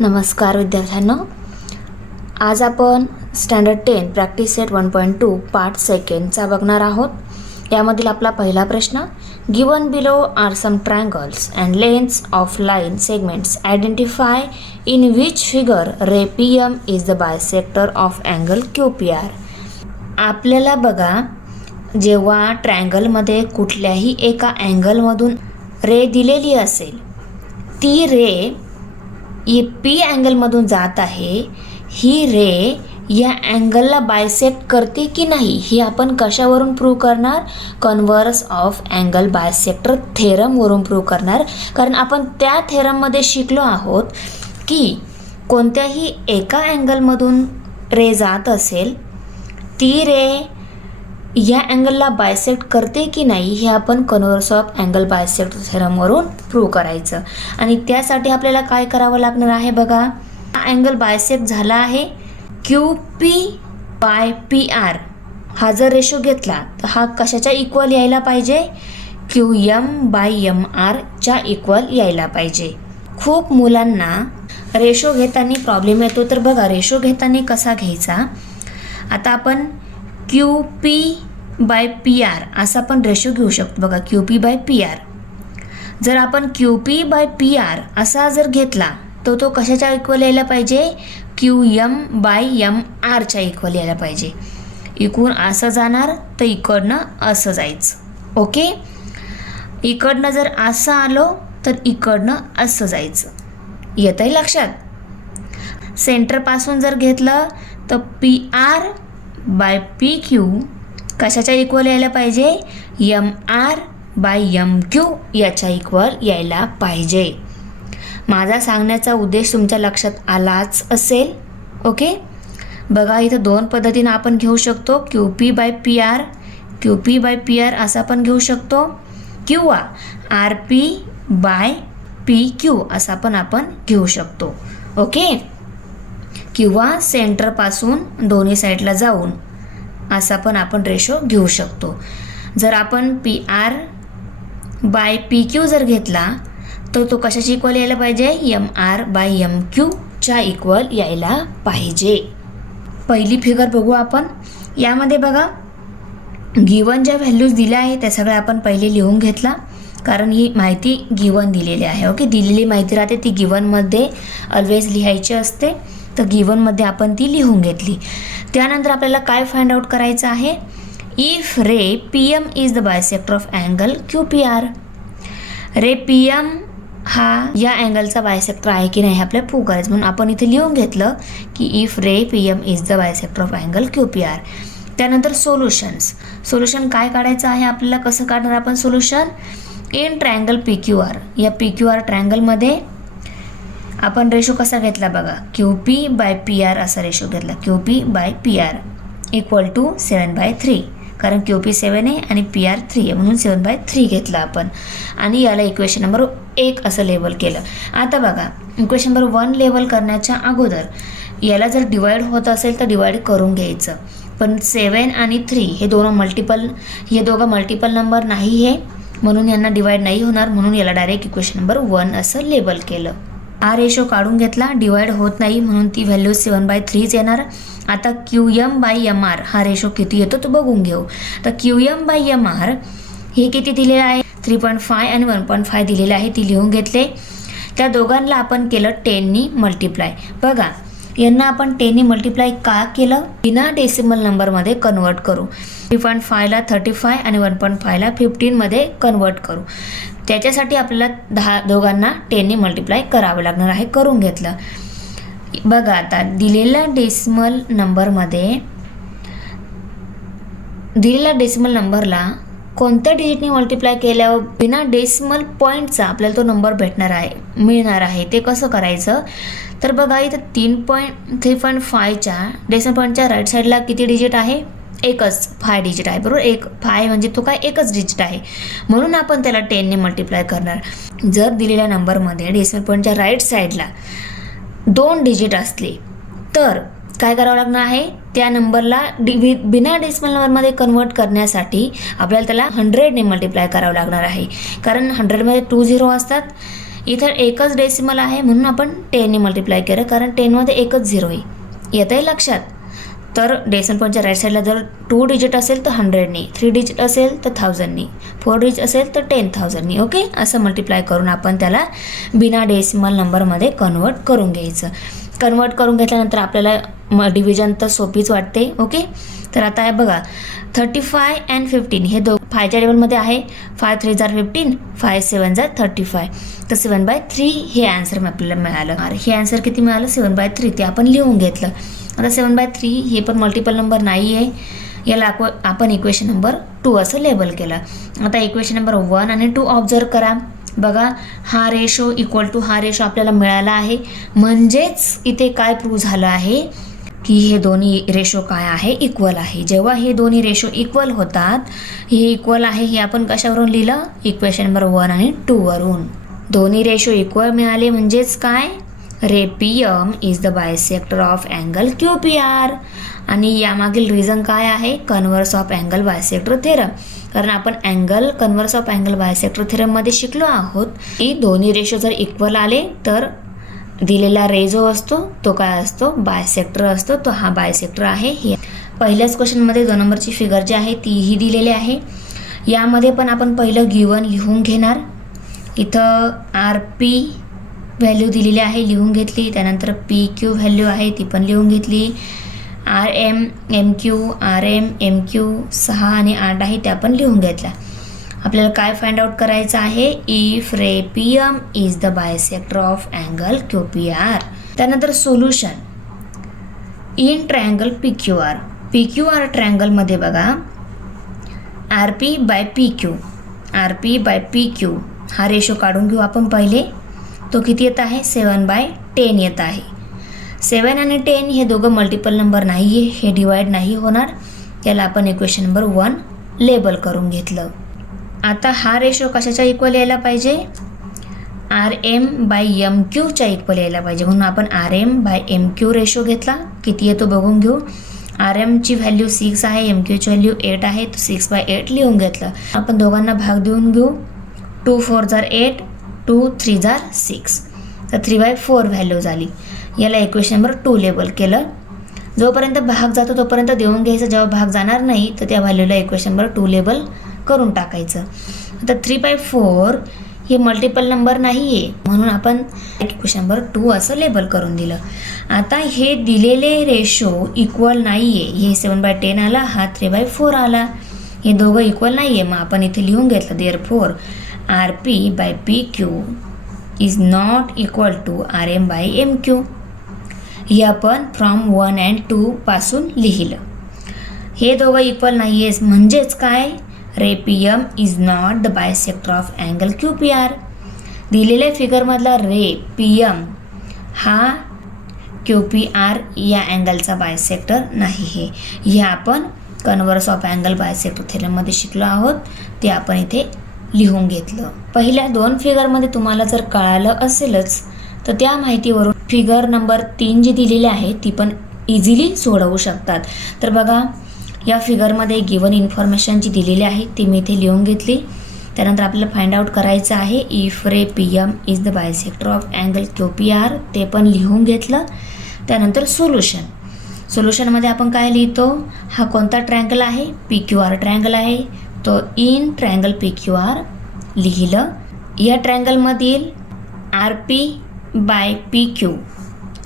नमस्कार विद्यार्थ्यांनो, आज आपण स्टँडर्ड 10 प्रॅक्टिस सेट 1.2 पार्ट सेकंडचा बघणार आहोत। यामधील आपला पहिला प्रश्न, given below are some triangles and lengths of line segments identify in which figure ray P M is the bisector of angle Q P R. आपल्याला बघा, जेव्हा ट्रायंगलमध्ये कुठल्याही एका अँगलमधून रे दिलेली असेल, ती रे पी अँगलमधून जात आहे, ही रे या अँगलला बायसेक्ट करते की नाही हे आपण कशावरून प्रूव्ह करणार? कन्व्हर्स ऑफ अँगल बायसेक्टर थेरमवरून प्रूव्ह करणार। कारण आपण त्या थेरममध्ये शिकलो आहोत की कोणत्याही एका अँगलमधून रे जात असेल, ती रे या अँगलला बायसेक्ट करते की नाही हे आपण कन्व्हर्स ऑफ अँगल बायसेक्टर थेरमवरून प्रूव्ह करायचं। आणि त्यासाठी आपल्याला काय करावं लागणार आहे? बघा, हा अँगल बायसेक्ट झाला आहे Q P by P R. हा जर रेशो घेतला तर हा कशाच्या इक्वल यायला पाहिजे? क्यू एम बाय एम आरच्या इक्वल यायला पाहिजे। खूप मुलांना रेशो घेताना प्रॉब्लेम येतो, तर बघा रेशो घेताना कसा घ्यायचा? आता आपण Q P by P R असा पण रेशो घेऊ शकतो। बघा, Q P by P R जर आपण Q P by P R असा जर घेतला तर तो कशाच्या इक्वल यायला पाहिजे? क्यू एम बाय एम आरच्या इक्वल यायला पाहिजे। इकडून असं जाणार तर इकडनं असं जायचं। ओके, इकडनं जर असं आलो तर इकडनं असं जायचं। येतंय लक्षात? सेंटरपासून जर घेतलं तर P R by P Q कशाच्या इक्वल यायला पाहिजे? M R by M Q याच्या इक्वल यायला पाहिजे। माझा सांगण्याचा उद्देश तुमच्या लक्षात आलाच असेल। ओके, बघा इथं दोन पद्धतीनं आपण घेऊ शकतो, Q P by P R, Q P by P R असा पण घेऊ शकतो, किंवा R P by P Q असा पण आपण घेऊ शकतो। ओके, किंवा सेंटरपासून दोन्ही साईडला जाऊन असा पण आपण रेशो घेऊ शकतो। जर आपण P R by P Q जर घेतला तर तो कशाची इक्वल यायला पाहिजे? एम आर बाय एम क्यूच्या इक्वल यायला पाहिजे। पहिली फिगर बघू आपण। यामध्ये बघा, गिवन ज्या व्हॅल्यूज दिल्या आहे त्या सगळ्या आपण पहिले लिहून घेतला, कारण ही माहिती गिवन दिलेली आहे। ओके, दिलेली माहिती राहते ती गिवनमध्ये ऑलवेज लिहायची असते, तर गिवनमध्ये आपण ती लिहून घेतली। त्यानंतर आपल्याला काय फाइंड आउट करायचं आहे? If ray P M is the bisector of angle Q P R. Ray P M हा या अँगलचा बायसेक्टर आहे की नाही हे आपल्याला प्रूव्ह करायचं, म्हणून आपण इथे लिहून घेतलं की if ray P M is the bisector of angle Q P R. त्यानंतर सोल्युशन काय काढायचं आहे आपल्याला? कसं काढणार आपण solution? In triangle P Q R, या पी क्यू आर ट्रायंगलमध्ये आपण रेशो कसा घेतला? बघा, Q P by P R असा रेशो घेतला, Q P by P R equal to 7/3, कारण क्यू पी 7 आहे आणि पी आर 3 आहे, म्हणून 7/3 घेतला आपण आणि याला इक्वेशन नंबर 1 असं लेबल केलं। आता बघा, इक्वेशन नंबर 1 लेबल करण्याच्या अगोदर याला जर डिवाइड होत असेल तर डिवाइड करून घ्यायचं, पण 7 आणि 3 हे दोघं मल्टिपल नंबर नाही आहे, म्हणून यांना डिवाइड नाही होणार, म्हणून याला डायरेक्ट इक्वेशन नंबर 1 असं लेबल केलं। हा रेशो काढून घेतला, डिवाइड होत नाही म्हणून ती व्हॅल्यू 7/3 येणार। आता Q M by M R हा रेशो किती येतो तो बघून घेऊ। तर Q M by M R हे किती दिलेलं आहे? 3.5 आणि 1.5 दिलेलं आहे, ती लिहून घेतले। त्या दोघांना आपण केलं 10नी मल्टिप्लाय। बघा, यांना आपण 10नी मल्टिप्लाय का केलं? बिना डेसिमल नंबरमध्ये कन्वर्ट करू। 3.5ला 35 आणि 1.5ला 15मध्ये कन्वर्ट करू। त्याच्यासाठी आपल्याला दोघांना 10नी मल्टिप्लाय करावं लागणार आहे, करून घेतलं। बघा, आता दिलेल्या डेसिमल नंबरला कोणत्या डिजिटने मल्टिप्लाय केल्यावर बिना डेसिमल पॉईंटचा आपल्याला तो नंबर मिळणार आहे, ते कसं करायचं? तर बघा, इथं 3.5च्या डेसिमल पॉईंटच्या राईट साईडला किती डिजिट आहे? एकच 5 डिजिट आहे, बरोबर? 5 म्हणजे तो काय एकच डिजिट आहे, म्हणून आपण त्याला 10ने मल्टिप्लाय करणार। जर दिलेल्या नंबरमध्ये डेसिमल पॉईंटच्या राईट साईडला 2 डिजिट असले तर काय करावं लागणार आहे? त्या नंबरला बिना डेसिमल नंबरमध्ये कन्वर्ट करण्यासाठी आपल्याला त्याला 100ने मल्टिप्लाय करावं लागणार आहे, कारण 100मध्ये 2 झिरो असतात, इथं एकच डेसिमल आहे म्हणून आपण 10ने मल्टिप्लाय केलं, कारण 10मध्ये एकच झिरो आहे. येतं आहे लक्षात? तर डेसिमल पॉईंटच्या राईट साईडला जर 2 डिजिट असेल तर 100ने, 3 डिजिट असेल तर 1000ने, 4 डिजिट असेल तर 10,000ने. ओके, असं मल्टिप्लाय करून आपण त्याला बिना डेसिमल नंबरमध्ये कन्वर्ट करून घ्यायचं. कन्वर्ट करून घेतल्यानंतर आपल्याला डिव्हिजन तर सोपीच वाटते. ओके, तर आता आहे बघा 35 and 15 हे 5च्या टेबलमध्ये आहे. 5 3 जार 15, 5 7 जार 35. तर 7/3 हे आन्सर आपल्याला मिळालं. हे आन्सर किती मिळालं? 7/3. ते आपण लिहून घेतलं. आता 7/3 हे पण मल्टिपल नंबर नाही आहे, याला आपण इक्वेशन नंबर 2 असं लेबल केलं. आता इक्वेशन नंबर 1 आणि 2 ऑब्झर्व करा. बघा, हा रेशो इक्वल टू हा रेशो आपल्याला मिळाला आहे. म्हणजेच इथे काय प्रूव्ह झालं आहे की हे दोन्ही रेशो काय आहे? इक्वल आहे. जेव्हा हे दोन्ही रेशो इक्वल होतात, हे इक्वल आहे हे आपण कशावरून लिहिलं? इक्वेशन नंबर 1 आणि 2 वरून. दोन्ही रेशो इक्वल मिळाले म्हणजेच काय? Ray PM is the bisector of angle QPR. आणि यामागील रिझन काय आहे? Converse of angle bisector theorem. कारण आपण angle converse of angle bisector थेरममध्ये शिकलो आहोत की दोन्ही रेशो जर इक्वल आले तर दिलेला रे जो असतो तो काय असतो? बायसेक्टर असतो. तो हा बायसेक्टर आहे. हे पहिल्याच क्वेश्चनमध्ये 2 नंबरची फिगर जी आहे तीही दिलेली आहे. यामध्ये पण आपण पहिलं गिवन लिहून घेणार. इथं RP व्हॅल्यू दिलेली आहे, लिहून घेतली. त्यानंतर PQ व्हॅल्यू आहे ती पण लिहून घेतली. RM, MQ, RM, MQ 6 आणि 8 आहे त्या पण लिहून घेतल्या. आपल्याला काय फाइंड आउट करायचं आहे? If ray PM is the bisector of angle QPR. त्यानंतर solution in triangle PQR. PQR ट्रायंगलमध्ये बघा RP/PQ, RP/PQ हा रेशो काढून घेऊ आपण पहिले. तो किती येत आहे? 7/10 येत आहे. 7 आणि 10 हे दोघं मल्टिपल नंबर नाही आहे, हे डिवाइड नाही होणार. याला आपण इक्वेशन नंबर 1 लेबल करून घेतलं. आता हा रेशो कशाच्या इक्वल यायला पाहिजे? RM/MQच्या इक्वल यायला पाहिजे. म्हणून आपण RM/MQ रेशो घेतला. किती येतो बघून घेऊ. RMची व्हॅल्यू 6 आहे, MQची व्हॅल्यू 8 आहे. 6/8 लिहून घेतलं. आपण दोघांना भाग देऊन घेऊ. 2 4 जार 8, 2 3 जार 6. तर 3/4 व्हॅल्यू झाली. याला इक्वेशन नंबर 2 लेबल केलं. जोपर्यंत भाग जातो तोपर्यंत देऊन घ्यायचं. जेव्हा भाग जाणार नाही तर त्या व्हॅल्यूला इक्वेशन नंबर 2 लेबल करून टाकायचं. आता 3/4 हे मल्टिपल नंबर नाही आहे म्हणून आपण इक्वेशन नंबर 2 असं लेबल करून दिलं. आता हे दिलेले रेशो इक्वल नाही आहे. हे 7/10 आला, हा 3/4 आला. हे दोघं इक्वल नाही आहे. मग आपण इथे लिहून घेतलं therefore RP/PQ is not equal to RM/MQ. हे आपण फ्रॉम 1 and 2 पासून लिहिलं. हे दोघं इक्वल नाही आहे म्हणजेच काय? Ray PM is not the bisector of angle QPR. दिलेल्या फिगरमधला रे PM हा QPR या अँगलचा बायसेक्टर नाही आहे. हे आपण कन्व्हर्स ऑफ अँगल बायसेक्टर थेरममध्ये शिकलो आहोत, ते आपण इथे लिहून घेतलं. पहिल्या 2 फिगरमध्ये तुम्हाला जर कळालं असेलच तर त्या माहितीवरून फिगर नंबर 3 जी दिलेली आहे ती पण इझिली सोडवू शकतात. तर बघा, या फिगरमध्ये गिवन इन्फॉर्मेशन जी दिलेली आहे ती मी इथे लिहून घेतली. त्यानंतर आपल्याला फाइंड आउट करायचं आहे if ray PM is the bisector of angle QPR. ते पण लिहून घेतलं. त्यानंतर सोल्युशनमध्ये आपण काय लिहितो? हा कोणता ट्रायंगल आहे? PQR ट्रायंगल आहे. तो इन ट्रायंगल PQR लिहिलं. या ट्रायंगलमधील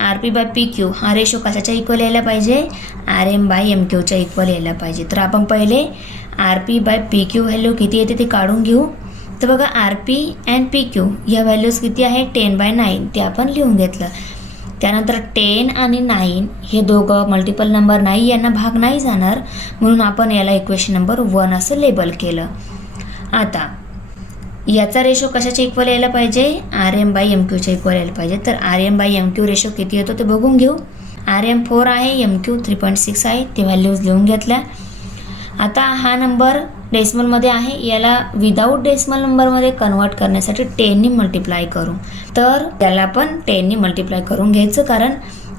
RP/PQ हा रेशो कशाच्या इक्वल यायला पाहिजे? RM/MQच्या इक्वल यायला पाहिजे. तर आपण पहिले RP/PQ व्हॅल्यू किती येते ते काढून घेऊ. तर बघा, RP and PQ ह्या व्हॅल्यूज किती आहे? 10/9 ते आपण लिहून घेतलं. त्यानंतर 10 आणि 9 हे दोघं मल्टिपल नंबर नाही, यांना भाग नाही जाणार म्हणून आपण याला इक्वेशन नंबर 1 असं लेबल केलं. आता याचा रेशो कशाच्या इक्वल यायला पाहिजे? RM/MQच्या इक्वल यायला पाहिजे. तर RM/MQ रेशो किती येतो ते बघून घेऊ. RM 4 आहे, MQ 3.6 आहे. ते व्हॅल्यूज लिहून घेतल्या. आता हा नंबर डेसिमलमध्ये आहे, याला विदाऊट डेसिमल नंबरमध्ये कन्वर्ट करण्यासाठी 10ने मल्टिप्लाय करू. तर त्याला पण 10ने मल्टिप्लाय करून घ्यायचं, कारण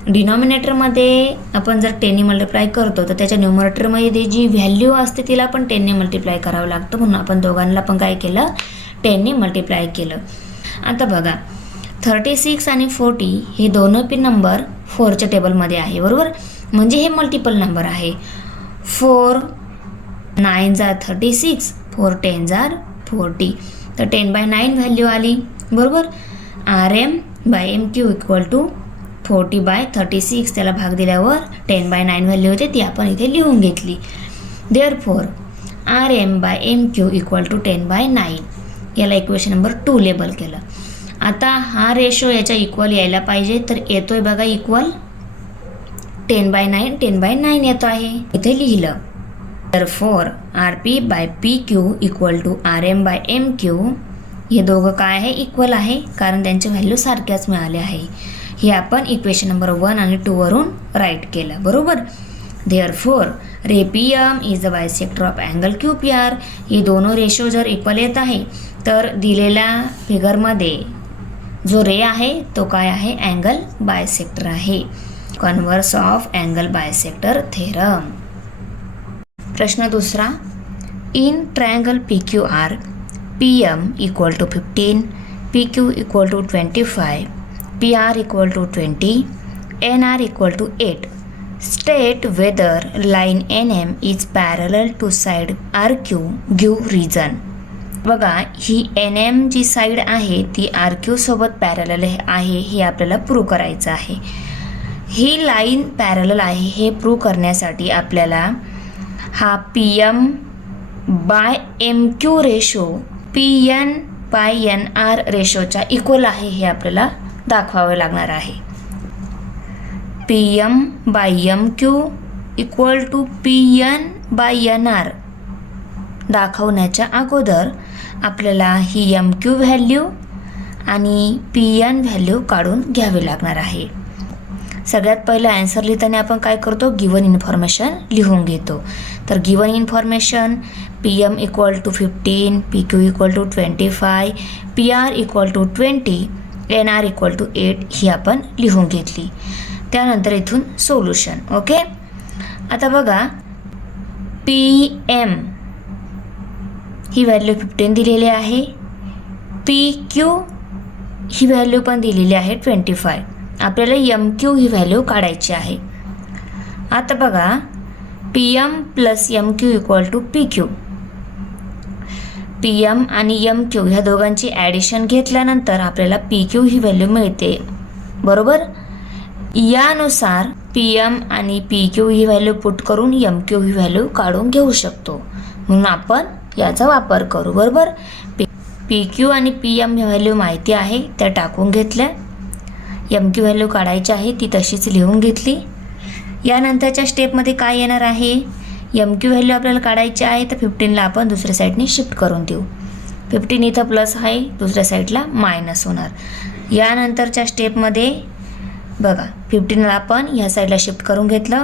डिनॉमिनेटरमध्ये आपण जर 10ने मल्टिप्लाय करतो तर त्याच्या न्यूमरेटरमध्ये जी व्हॅल्यू असते तिला पण 10ने मल्टिप्लाय करावं लागतं. म्हणून आपण दोघांना पण काय केलं? 10ने मल्टिप्लाय केलं. आता बघा 36 आणि 40 हे दोन पण नंबर 4च्या टेबलमध्ये आहे बरोबर, म्हणजे हे मल्टिपल नंबर आहे. 4 9 जार 36, 4 10 जार 40. तर 10/9 व्हॅल्यू आली बरोबर. RM/MQ इक्वल टू 40/36, त्याला भाग दिल्यावर 10/9 व्हॅल्यू होते, ती आपण इथे लिहून घेतली. Therefore RM/MQ equal to 10/9. याला इक्वेशन नंबर 2 लेबल केलं. आता हा रेशो याच्या इक्वल यायला पाहिजे, तर येतोय बघा इक्वल 10/9 येतो आहे, इथे लिहिलं. Therefore RP/PQ equal to RM/MQ, हे दोघं काय आहे, इक्वल आहे, कारण त्यांचे व्हॅल्यू सारख्याच मिळाले आहे. हे आपण इक्वेशन नंबर 1 आणि 2 वरून राईट केलं बरोबर. Therefore ray PM is the bisector of angle QPR. हे दोनों रेशो जर इक्वल येत आहे तर दिलेल्या फिगरमध्ये जो रे आहे तो काय आहे, अँगल बायसेक्टर आहे. Converse of angle bisector theorem. प्रश्न दुसरा. In triangle PQR PM equal to 15, PQ equal to 25, PR equal to 20, NR equal to 8. State whether line NM is parallel to side RQ. Give reason. बघा ही NM जी side आहे ती RQ सोबत parallel आहे, हे आपल्याला prove करायचं आहे. ही line parallel आहे हे प्रूव्ह करण्यासाठी आपल्याला हा PM/MQ रेशो PN/NR रेशोच्या इक्वल आहे हे आपल्याला दाखवावे लागणार आहे. PM/MQ इक्वल टू PN/NR दाखवण्याच्या अगोदर आपल्याला ही MQ व्हॅल्यू आणि PN व्हॅल्यू काढून घ्यावी लागणार आहे. सगळ्यात पहिलं आन्सर लिहिताना आपण काय करतो, गिवन इन्फॉर्मेशन लिहून घेतो. तर given information PM equal to 15, PQ equal to 25, PR equal to 20, NR equal to 8 ही आपण लिहून घेतली. त्यानंतर इथून सोल्युशन. ओके, आता बघा PM ही व्हॅल्यू 15 दिलेली आहे, PQ ही व्हॅल्यू पण दिलेली आहे 25. आपल्याला MQ ही व्हॅल्यू काढायची आहे. आता बघा PM plus MQ equal to PQ. PM आणि MQ ह्या दोघांची ॲडिशन घेतल्यानंतर आपल्याला PQ ही व्हॅल्यू मिळते बरोबर. यानुसार PM आणि PQ ही व्हॅल्यू पुट करून MQ ही व्हॅल्यू काढून घेऊ शकतो, म्हणून आपण याचा वापर करू बरोबर. PQ आणि PM ही व्हॅल्यू माहिती आहे त्या टाकून घेतल्या. MQ व्हॅल्यू काढायची आहे ती तशीच लिहून घेतली. यानंतरच्या स्टेपमध्ये काय येणार आहे, MQ व्हॅल्यू आपल्याला काढायची आहे तर 15ला आपण दुसऱ्या साईडने शिफ्ट करून देऊ. 15 इथं प्लस आहे, दुसऱ्या साईडला मायनस होणार. यानंतरच्या स्टेपमध्ये बघा 15ला आपण ह्या साईडला शिफ्ट करून घेतलं,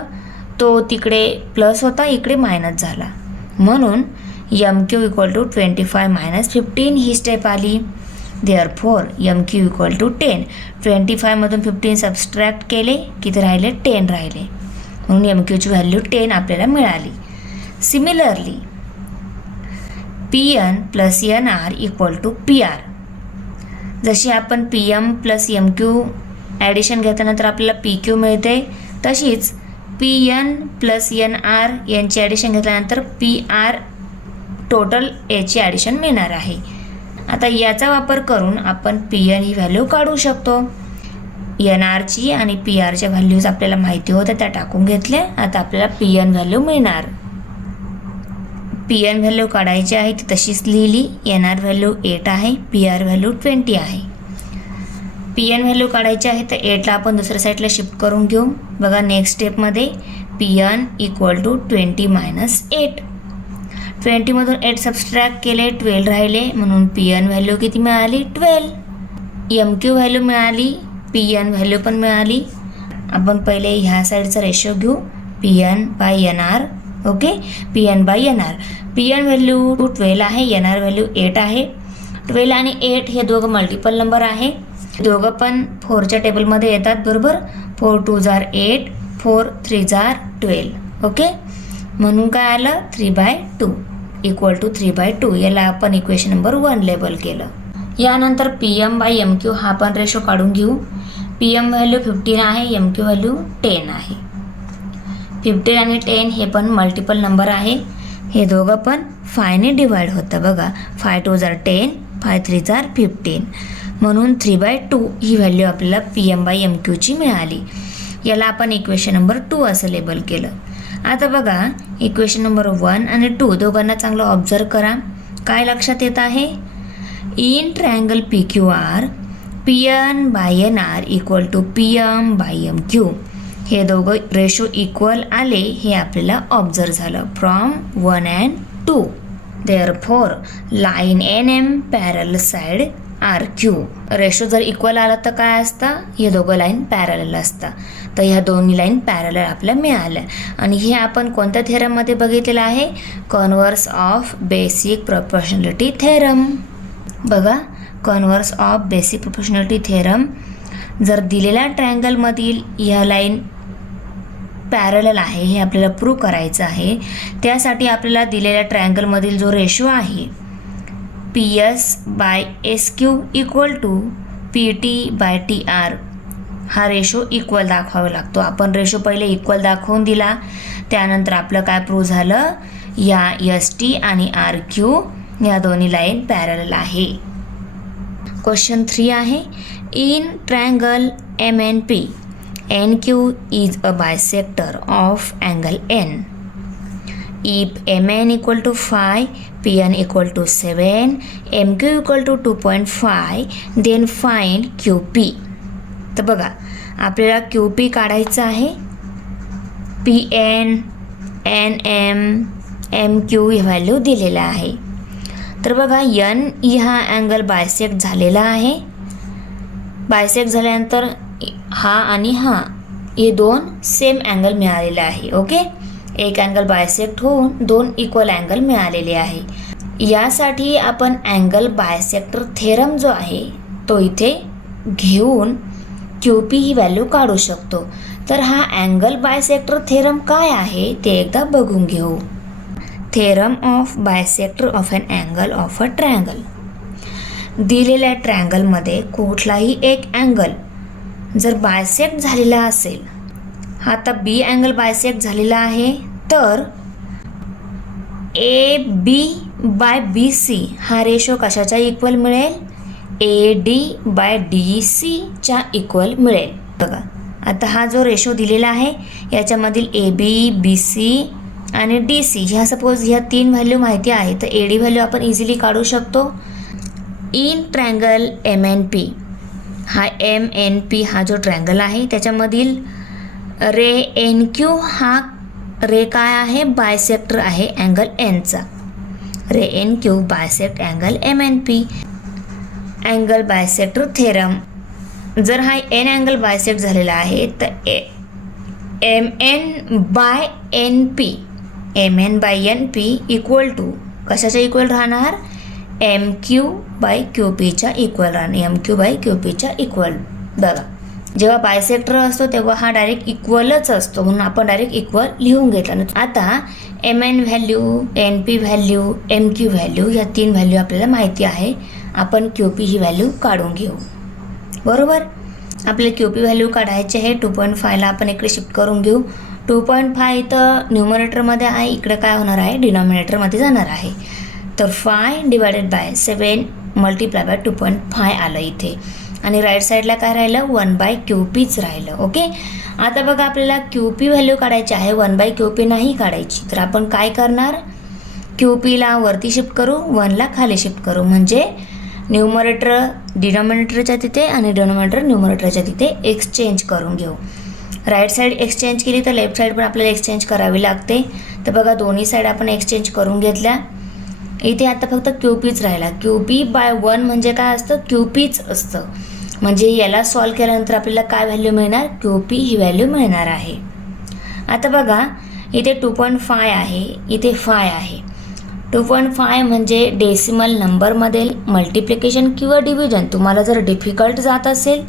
तो तिकडे प्लस होता इकडे मायनस झाला, म्हणून MQ इक्वल टू 25 मायनस 15 ही स्टेप आली. Therefore MQ equal to 10. 25मधून 15 सबस्ट्रॅक्ट केले किती राहिले, 10 राहिले, म्हणून MQची व्हॅल्यू 10 आपल्याला मिळाली. Similarly PN plus NR equal to PR. जशी आपण PM प्लस MQ ॲडिशन घेतल्यानंतर आपल्याला PQ मिळते, तशीच PN प्लस NR यांची ॲडिशन घेतल्यानंतर PR टोटल याची ॲडिशन मिळणार आहे. आता याचा वापर करून आपण PN ही व्हॅल्यू काढू शकतो. NRची आणि PRच्या व्हॅल्यूज आपल्याला माहिती होत्या त्या टाकून घेतल्या. आता आपल्याला PN व्हॅल्यू मिळणार. PN व्हॅल्यू काढायची आहे ती तशीच लिहिली. NR व्हॅल्यू 8 आहे, PR व्हॅल्यू 20 आहे. PN व्हॅल्यू काढायची आहे तर 8ला आपण दुसऱ्या साईडला शिफ्ट करून घेऊ. बघा नेक्स्ट स्टेपमध्ये PN इक्वल टू 20 मायनस 8. 20मधून 8 सबस्ट्रॅक्ट केले, 12 राहिले, म्हणून PN व्हॅल्यू किती मिळाली, 12. MQ व्हॅल्यू मिळाली, PN व्हॅल्यू पण मिळाली. आपण पहिले ह्या साईडचा रेशो घेऊ, PN/NR. Okay, PN/NR. PN value 12 आहे, NR व्हॅल्यू 8 आहे. 12 आणि 8 हे दोघं मल्टिपल नंबर आहे, दोघं पण 4च्या टेबलमध्ये येतात बरोबर. 4 2 जार 8, 4 3 जार 12. ओके, म्हणून काय आलं 3/2 इक्वल टू 3/2. याला आपण इक्वेशन नंबर 1 लेबल केलं. यानंतर PM/MQ हा पण रेशो काढून घेऊ. PM व्हॅल्यू 15 आहे, MQ व्हॅल्यू 10 आहे. 15 आणि 10 हे पण मल्टिपल नंबर आहे. हे दोघं पण 5 ने डिवाइड होतं बघा. 5 2 जार 10, 5 3 जार 15. म्हणून 3/2 ही व्हॅल्यू आपल्याला PM/MQ ची मिळाली. याला आपण इक्वेशन नंबर 2 असं लेबल केलं. आता बघा इक्वेशन नंबर 1 आणि 2 दोघांना चांगलं ऑब्झर्व करा. काय लक्षात येत आहे? In triangle PQR PN/NR equal to PM/MQ हे दोघं रेशो इक्वल आले हे आपल्याला ऑब्झर्व झालं from 1 and 2. Therefore line NM पॅरल साइड RQ रेशो जर इक्वल आला तर काय असतं? हे दोघं लाईन पॅरल असतात. तर ह्या दोन्ही लाईन पॅरल आपल्याला मिळाल्या. आणि हे आपण कोणत्या थेरममध्ये बघितलेलं आहे? Converse of basic proportionality theorem. बघा converse of basic proportionality theorem. जर दिलेल्या ट्रायंगलमधील ह्या लाईन पॅरल आहे हे आपल्याला प्रूव्ह करायचं आहे. त्यासाठी आपल्याला दिलेल्या ट्रायंगलमधील जो रेशो आहे PS/SQ इक्वल टू PT/TR हा रेशो इक्वल दाखवावा लागतो. आपण रेशो पहिले इक्वल दाखवून दिला. त्यानंतर आपलं काय प्रूव्ह झालं? या ST आणि RQ या दोन्ही लाईन पॅरल आहे. क्वेश्चन 3 आहे. In triangle MNP NQ is a bisector of angle N. If MN equal to 5, PN equal to 7, MQ equal to 2.5, then find QP. तर बघा आपल्याला QP काढायचं आहे. PN, NM, MQ ही व्हॅल्यू दिलेला आहे. तर बघा N ह्या अँगल बायसेक्ट झालेला आहे. बायसेक्ट झाल्यानंतर हा आणि हा हे दोन सेम अँगल मिळालेले आहे. ओके, एक अँगल बायसेक्ट होऊन दोन इक्वल अँगल मिळालेले आहे. यासाठी आपण अँगल बायसेक्टर थेरम जो आहे तो इथे घेऊन QP ही व्हॅल्यू काढू शकतो. तर हा अँगल बायसेक्टर थेरम काय आहे ते एकदा बघून घेऊ. Theorem of bisector of an angle of a triangle. दिलेल्या ट्रायंगलमध्ये कुठलाही एक अँगल जर बायसेक्ट झालेला असेल, हा आता B अँगल बायसेक्ट झालेला आहे, तर AB/BC हा रेशो कशाच्या इक्वल मिळेल? AD/DC च्या इक्वल मिळेल. बघा आता हा जो रेशो दिलेला आहे याच्यामधील AB, BC आणि DC ह्या सपोज ह्या तीन व्हॅल्यू माहिती आहे, तर AD व्हॅल्यू आपण इझिली काढू शकतो. इन ट्रायंगल MNP हा MNP हा जो ट्रायंगल आहे त्याच्यामधील रे NQ हा रे काय आहे? बायसेक्टर आहे अँगल Nचा. रे NQ bisect angle MNP. Angle bisector theorem. जर हा N अँगल बायसेक्ट झालेला आहे तर MN/NP इक्वल टू कशाच्या इक्वल राहणार? MQ/QPच्या इक्वल राहणार. MQ/QPच्या इक्वल. बघा जेव्हा बायसेक्टर असतो तेव्हा हा डायरेक्ट इक्वलच असतो, म्हणून आपण डायरेक्ट इक्वल लिहून घेतला. आता MN value, NP value, MQ value या तीन व्हॅल्यू आपल्याला माहिती आहे. आपण QP ही व्हॅल्यू काढून घेऊ. बरोबर, आपल्याला QP व्हॅल्यू काढायची आहे. 2.5ला आपण इकडे शिफ्ट करून घेऊ. 2.5 इथं न्यूमरेटरमध्ये आहे, इकडे काय होणार आहे? डिनॉमिनेटरमध्ये जाणार आहे. तर 5/7 मल्टिप्लाय बाय 2.5 आलं इथे. आणि राईट साईडला काय राहिलं? 1/QPच राहिलं. ओके, आता बघा आपल्याला QP व्हॅल्यू काढायची आहे, 1/QP नाही काढायची. तर आपण काय करणार? QPला वरती शिफ्ट करू, 1ला खाली शिफ्ट करू. म्हणजे न्यूमरेटर डिनॉमिनेटरच्या तिथे आणि डिनॉमिनेटर न्यूमरेटरच्या तिथे एक्सचेंज करून घेऊ. राईट साईड एक्सचेंज केली तर लेफ्ट साईड पण आपल्याला एक्सचेंज करावी लागते. तर बघा दोन्ही साईड आपण एक्सचेंज करून घेतल्या. इथे आता फक्त QPच राहिला. QP/1 म्हणजे काय असतं? QPच असतं. म्हणजे याला सॉल्व केल्यानंतर आपल्याला काय व्हॅल्यू मिळणार? QP ही व्हॅल्यू मिळणार आहे. आता बघा इथे 2.5 आहे, इथे 5 आहे. 2.5 म्हणजे डेसिमल नंबरमध्ये मल्टिप्लिकेशन किंवा डिव्हिजन. तुम्हाला जर डिफिकल्ट जात असेल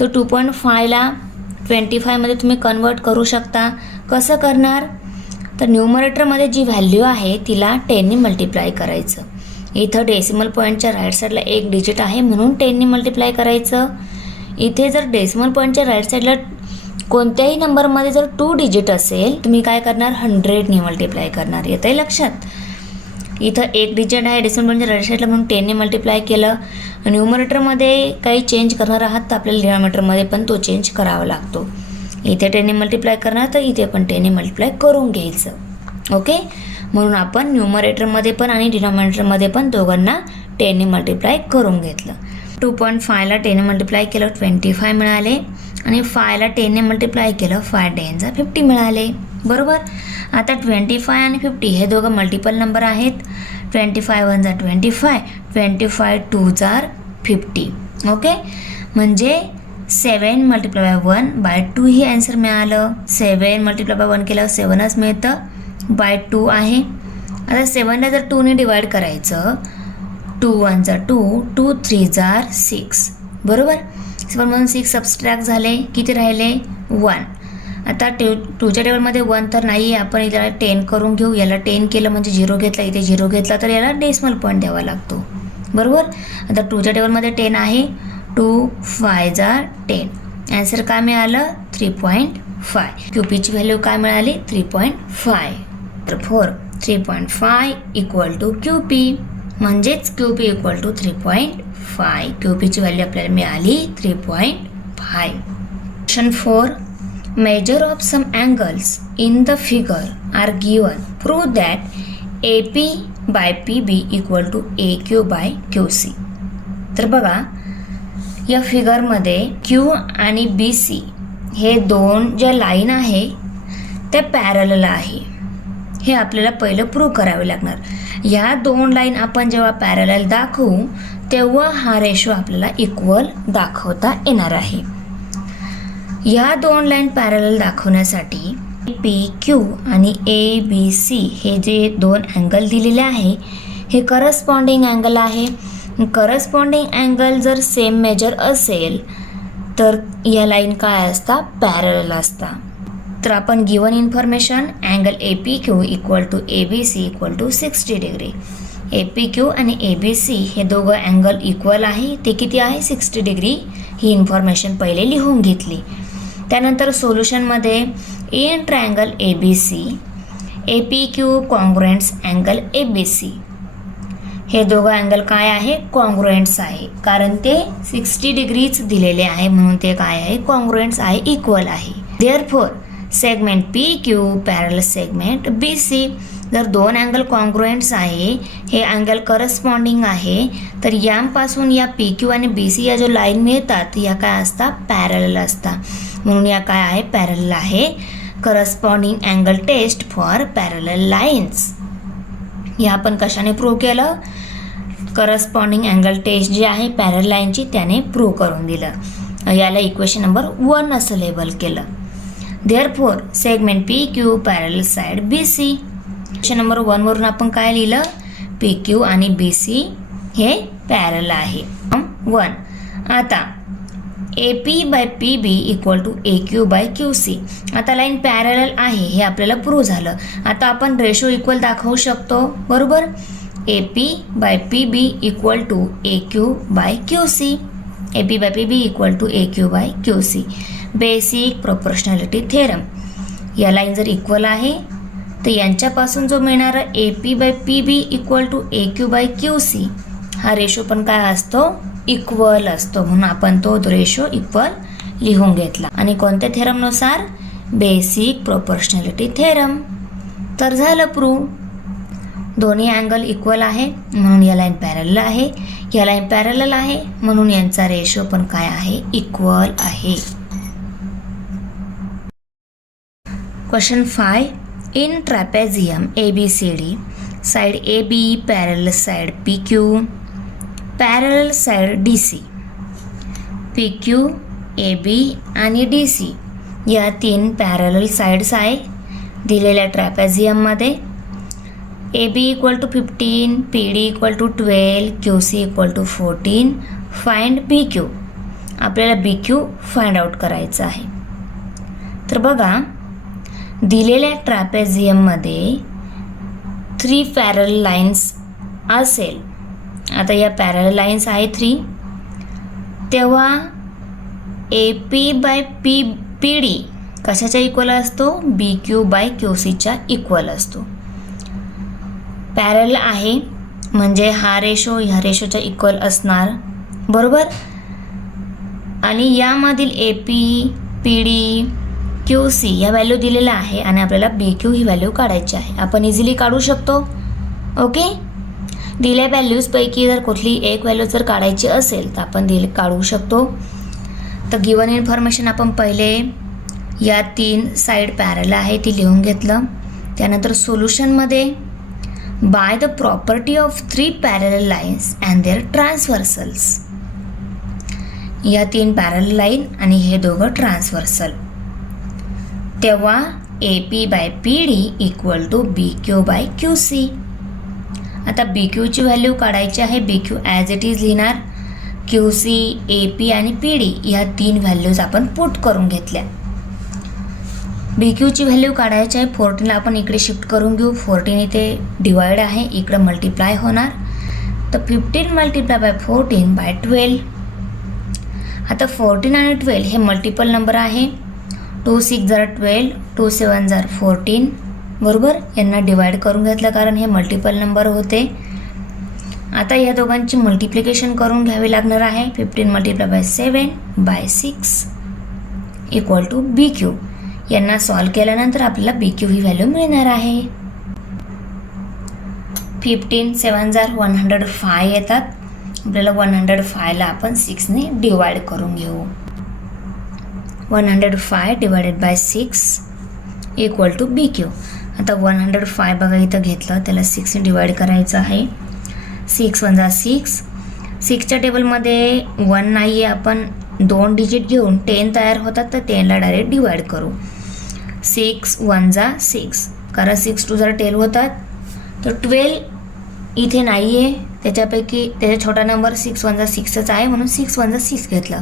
तर 2.5ला 25मध्ये तुम्ही कन्वर्ट करू शकता. कसं करणार? तर न्यूमरेटरमध्ये जी व्हॅल्यू आहे तिला 10ने मल्टिप्लाय करायचं इथं डेसिमल पॉईंटच्या राईट साईडला एक डिजिट आहे म्हणून 10ने मल्टिप्लाय करायचं. इथे जर डेसिमल पॉईंटच्या राईट साईडला कोणत्याही नंबरमध्ये जर 2 डिजिट असेल तुम्ही काय करणार 100ने मल्टिप्लाय करणार. येतं आहे लक्षात. इथं एक डिजिट आहे डेसिमल पॉईंटच्या राईट साईडला म्हणून 10ने मल्टिप्लाय केलं. न्यूमरेटरमध्ये काही चेंज करणार आहात तर आपल्याला डिनॉमिनेटरमध्ये पण तो चेंज करावा लागतो. इथे 10ने मल्टिप्लाय करणार तर इथे पण 10ने मल्टिप्लाय करून घ्यायचं. ओके, म्हणून आपण न्यूमरेटरमध्ये पण आणि डिनॉमिनेटरमध्ये पण दोघांना 10ने मल्टिप्लाय करून घेतलं. 2.5ला 10ने मल्टिप्लाय केलं 25 मिळाले आणि 5ला 10ने मल्टिप्लाय केलं 5 10 50 मिळाले. बरोबर. आता 25 आणि 50 हे दोघं मल्टिपल नंबर आहेत. 25 1 25, 25 2 50. ओके, म्हणजे 7 मल्टिप्लाय बाय 1/2 ही आन्सर मिळालं. 7 मल्टिप्लाय बाय 1 केलं 7च मिळतं, बाय 2 आहे. आता 7ला जर 2ने डिवाइड करायचं 2 1 2, 2 3 6. बरोबर. 7मधून 6 सबस्ट्रॅक्ट झाले, किती राहिले 1. आता 2च्या टेबलमध्ये 1 तर नाही आहे, आपण याला 10 करून घेऊ. याला 10 केलं म्हणजे 0 घेतला, इथे 0 घेतला तर याला डेसिमल पॉईंट द्यावा लागतो. बरोबर. आता 2च्या टेबलमध्ये 10 आहे, 2 5 10. आन्सर काय मिळालं 3.5. QPची व्हॅल्यू काय मिळाली 3.5. तर 3.5 इक्वल टू QP, म्हणजेच QP इक्वल टू 3.5. QPची व्हॅल्यू आपल्याला मिळाली 3.5. Question 4. Measure of some angles in the figure are given. Prove that AP by PB equal to AQ by QC. तर बघा या फिगरमध्ये Q आणि BC हे दोन ज्या लाईन आहे त्या पॅरलल आहे. हे आपल्याला पहिलं प्रूव्ह करावे लागणार. या दोन लाईन आपण जेव्हा पॅरलल दाखवू तेव्हा हा रेशो आपल्याला इक्वल दाखवता येणार आहे. या दोन लाईन पॅरलल दाखवण्यासाठी PQ आणि ABC हे जे दोन अँगल दिलेले आहे हे करस्पॉन्डिंग अँगल आहे. करस्पॉन्डिंग अँगल जर सेम मेजर असेल तर या लाईन काय असतात पॅरलल असतात. तर आपण given information angle APQ equal to ABC equal to 60 degree. APQ आणि ABC हे दोघं अँगल इक्वल आहे, ते किती आहे 60 डिग्री. ही इन्फॉर्मेशन पहिले लिहून घेतली. त्यानंतर सोल्युशनमध्ये in triangle ABC APQ congruents angle ABC हे दोघं अँगल काय आहे कॉन्ग्रुएंट्स आहे, कारण ते 60 डिग्रीच दिलेले आहे म्हणून ते काय आहे कॉन्ग्रुएंट्स आहे, इक्वल आहे. Therefore segment PQ parallel segment BC. जर दोन अँगल कॉन्ग्रुएंट्स आहे, हे अँगल करस्पॉन्डिंग आहे, तर यांपासून या PQ आणि BC या जो लाईन मिळतात या काय असतात पॅरलल असतात, म्हणून या काय आहे पॅरलल आहे. Corresponding angle test for parallel lines. या आपण कशाने प्रूव्ह केलं करस्पॉन्डिंग अँगल टेस्ट जी आहे पॅरलल लाईनची त्याने प्रूव्ह करून दिलं. याला इक्वेशन नंबर 1 असं लेबल केलं. Therefore segment PQ parallel side BC. Question number 1 वरून आपण काय लिहिलं PQ आणि BC हे पॅरलल आहे. 1. आता AP by PB equal to AQ by QC. आता लाईन पॅरलल आहे हे आपल्याला प्रूव्ह झालं. आता आपण रेशो इक्वल दाखवू शकतो. बरोबर. AP by PB equal to AQ by QC. AP by PB equal to AQ by QC. Basic proportionality theorem. या लाईन जर इक्वल आहे तर यांच्यापासून जो मिळणारा AP by PB equal to AQ by QC हा रेशो पण काय असतो इक्वल असतो, म्हणून आपण तो रेशो इक्वल लिहून घेतला. आणि कोणत्या थेरमनुसार बेसिक प्रोपोर्शनॅलिटी थेरम. तर झालं प्रूव्ह. दोन्ही अँगल इक्वल आहे म्हणून या लाईन पॅरलल आहे, या लाईन पॅरलल आहे म्हणून यांचा रेशो पण काय आहे इक्वल आहे. Question 5. In trapezium ABCD side AB parallel side PQ parallel side DC. PQ AB आणि DC या तीन पॅरलल साइड्स आहे दिलेल्या ट्रॅपेझियममध्ये. AB equal to 15, PD equal to 12, QC equal to 14. Find PQ. आपल्याला BQ फाइंड आउट करायचं आहे. तर बघा दिलेल्या ट्रॅपेझियममध्ये 3 पॅरलल लाईन्स असेल आता या पॅरल लाईन्स आहे 3, तेव्हा AP बाय PD कशाच्या इक्वल असतो? BQ बाय QCच्या इक्वल असतो. पॅरल आहे म्हणजे हा रेशो ह्या रेशोच्या इक्वल असणार, बरोबर. आणि यामधील AP, PD, QC या व्हॅल्यू दिलेल्या आहे आणि आपल्याला BQ ही व्हॅल्यू काढायची आहे. आपण इझिली काढू शकतो. ओके, दिलेल्या व्हॅल्यूजपैकी जर कुठली एक व्हॅल्यू जर काढायची असेल तर आपण काढू शकतो. तर गिवन इन्फॉर्मेशन आपण पहिले या 3 साईड पॅरल आहे ती लिहून घेतलं. त्यानंतर सोल्युशनमध्ये बाय द प्रॉपर्टी ऑफ 3 पॅरल लाईन्स अँड देअर ट्रान्सव्हर्सल्स, या 3 पॅरल लाईन आणि हे दोघं ट्रान्सव्हर्सल, तेव्हा AP by PD equal to BQ by QC. आता BQची व्हॅल्यू काढायची आहे. BQ ॲज इट इज लिहिणार. QC, AP आणि PD या 3 व्हॅल्यूज आपण पुट करून घेतल्या. BQची व्हॅल्यू काढायची आहे. 14ला आपण इकडे शिफ्ट करून घेऊ. 14 इथे डिवाइड आहे, इकडे मल्टिप्लाय होणार. तर 15 मल्टिप्लाय बाय 14 बाय 12. आता 14 आणि 12 हे मल्टिपल नंबर आहे. 2 6 जर 12, 2 7 जर 14, बरोबर. यांना डिवाइड करून घेतलं कारण हे मल्टिपल नंबर होते. आता या दोघांची मल्टिप्लिकेशन करून घ्यावी लागणार आहे. 15 multiply by 7 by 6 equal to BQ. यांना सॉल्व केल्यानंतर आपल्याला BQ ही व्हॅल्यू मिळणार आहे. 15 7 जर 105 येतात. आपल्याला 105ला आपण 6ने डिवाइड करून घेऊ. 105 divided by 6 equal to BQ. आता 105 बघा इथं घेतलं, त्याला 6ने डिवाइड करायचं आहे. 6 1 6. 6च्या टेबलमध्ये 1 नाही आहे, आपण 2 डिजिट घेऊन 10 तयार होतात, तर 10ला डायरेक्ट डिवाइड करू. 6 1 6, कारण 6 2 10 होतात. तर 12 इथे नाही आहे, त्याच्या छोटा नंबर 6 1 6च आहे, म्हणून 6 1 6 घेतलं.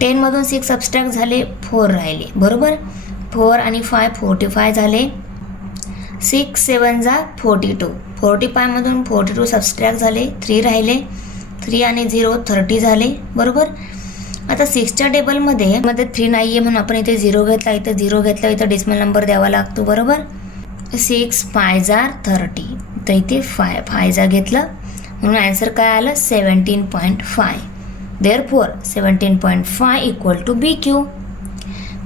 10मधून 6 सबस्ट्रॅक्ट झाले, 4 राहिले, बरोबर. 4 आणि 5 45 झाले. 6 7 42. 45मधून 42 सबस्ट्रॅक्ट झाले, 3 राहिले. 3 आणि 0 30 झाले, बरोबर. आता 6च्या टेबलमध्ये 3 नाही आहे म्हणून आपण इथे 0 घेतला, इथे 0 घेतला, इथं डेसिमल नंबर द्यावा लागतो, बरोबर. 6 5 30, तर इथे 5 घेतलं म्हणून आन्सर काय आलं? 17.5. Therefore 17.5 equal to BQ.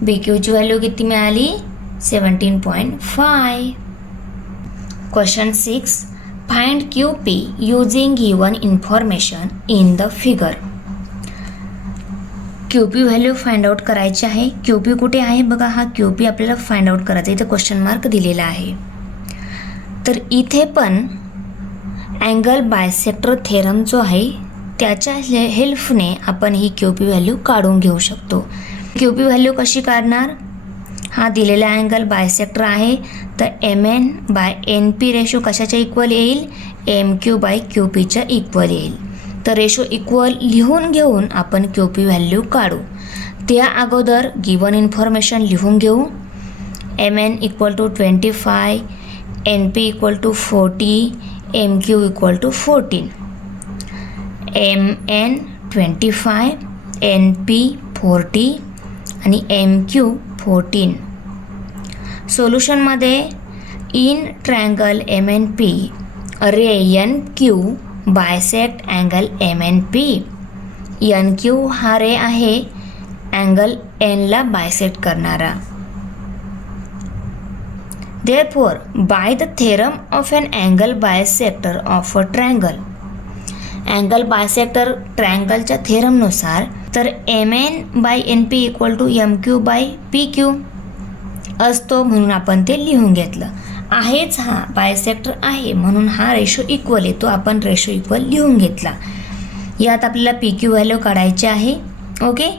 BQची व्हॅल्यू किती मिळाली? 17.5. Question 6. Find QP using given information in the figure. QP value find out करायची आहे. QP कुठे आहे बघा, हा QP आपल्याला फाइंड आउट करायचा. इथे क्वेश्चन मार्क दिलेला आहे. तर इथे पण अँगल बायसेक्टर थेरम जो आहे त्याच्या हेल्पने आपण ही QP व्हॅल्यू काढून घेऊ शकतो. QP व्हॅल्यू कशी काढणार? हा दिलेला अँगल बायसेक्टर आहे, तर MN बाय NP रेशो कशाच्या इक्वल येईल? MQ बाय QPच्या इक्वल येईल. तर रेशो इक्वल लिहून घेऊन आपण QP व्हॅल्यू काढू. त्या अगोदर गिवन इन्फॉर्मेशन लिहून घेऊ. MN equal to 25, NP equal to 40, MQ equal to 14. MN 25, NP 40 आणि MQ 14. सोल्युशनमध्ये in triangle MNP ray NQ bisect angle MNP. NQ हा रे आहे अँगल Nला बायसेक्ट करणारा. Therefore, by the theorem of an angle bisector of a triangle, angle bisector ट्रायंगलच्या थेरमनुसार तर MN by NP equal to MQ by PQ असतो, म्हणून आपण ते लिहून घेतलं. आहेच हा बायसेक्टर आहे म्हणून हा रेशो इक्वल येतो, आपण रेशो इक्वल लिहून घेतला. यात आपल्याला PQ व्हॅल्यू काढायची आहे. ओके,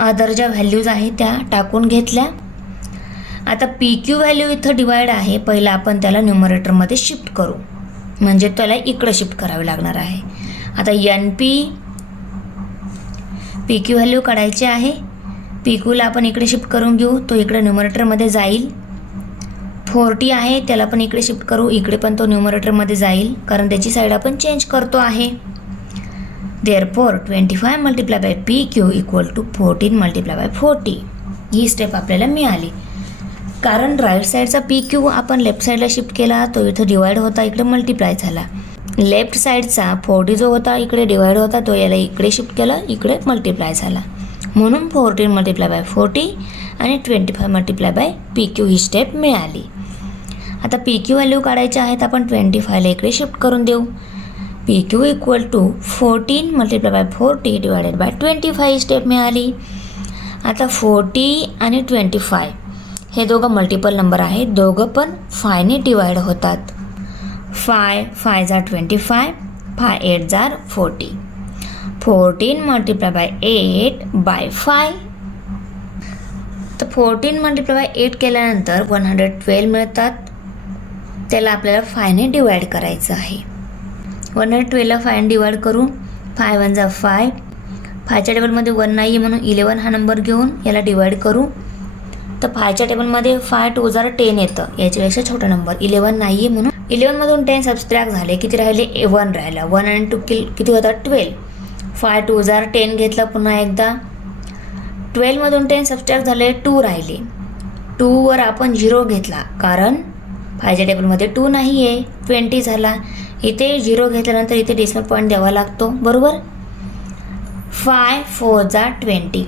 अदर ज्या व्हॅल्यूज आहेत त्या टाकून घेतल्या. आता PQ व्हॅल्यू इथं डिवाइड आहे, पहिला आपण त्याला न्यूमरेटरमध्ये शिफ्ट करू, म्हणजे त्याला इकडे शिफ्ट करावी लागणार आहे. आता PQ व्हॅल्यू काढायची आहे. PQला आपण इकडे शिफ्ट करून घेऊ, तो इकडे न्यूमरेटरमध्ये जाईल. 40 आहे, त्याला पण इकडे शिफ्ट करू, इकडे पण तो न्यूमरेटरमध्ये जाईल, कारण त्याची साईड आपण चेंज करतो आहे. Therefore 25 multiply by P Q equal to 14 multiply by 40. ही स्टेप आपल्याला मिळाली. कारण राईट साईडचा पी क्यू आपण लेफ्ट साईडला शिफ्ट केला, तो इथं डिवाइड होता, इकडे मल्टिप्लाय झाला. लेफ्ट साईडचा 40 जो होता इकडे डिवाइड होता, तो याला इकडे शिफ्ट केला, इकडे मल्टिप्लाय झाला. म्हणून 14 मल्टिप्लाय बाय 40 आणि 25 multiply by P Q he step मिळाली. आता पी क्यू व्हॅल्यू काढायचे आहेत, आपण 25ला इकडे शिफ्ट करून देऊ. P Q equal to 14 multiply by 40 divided by 25 ही स्टेप मिळाली. आता 40 आणि 25 हे दोघं मल्टिपल नंबर आहेत, दोघं पण 5ने डिवाइड होतात. 5 जा 25, 5 8 जा 40. 14 मल्टिप्लाय बाय 8 बाय 5. तर 14 मल्टिप्लाय बाय 8 केल्यानंतर 112 मिळतात. त्याला आपल्याला 5ने डिवाइड करायचं आहे. 112ला 5ने डिवाइड करू. 5 1 जा 5. 5च्या टेबलमध्ये 1 नाही आहे म्हणून 11 हा नंबर घेऊन याला डिवाइड करू. तर 5च्या टेबलमध्ये 5 2 जा 10 येतं, याच्यापेक्षा छोटा नंबर 11 नाही आहे म्हणून 11मधून 10 सबस्ट्रॅक्ट झाले, किती राहिले 1 राहिला. 1 आणि 2 किती होतात 12. 5 2 जा 10 घेतला पुन्हा एकदा. 12मधून 10 सबस्ट्रॅक्ट झाले, 2 राहिले. 2वर आपण 0 घेतला कारण 5च्या टेबलमध्ये 2 नाही आहे, 20 झाला. इथे 0 घेतल्यानंतर इथे डेसिमल पॉईंट द्यावा लागतो, बरोबर. 5 4 जा 20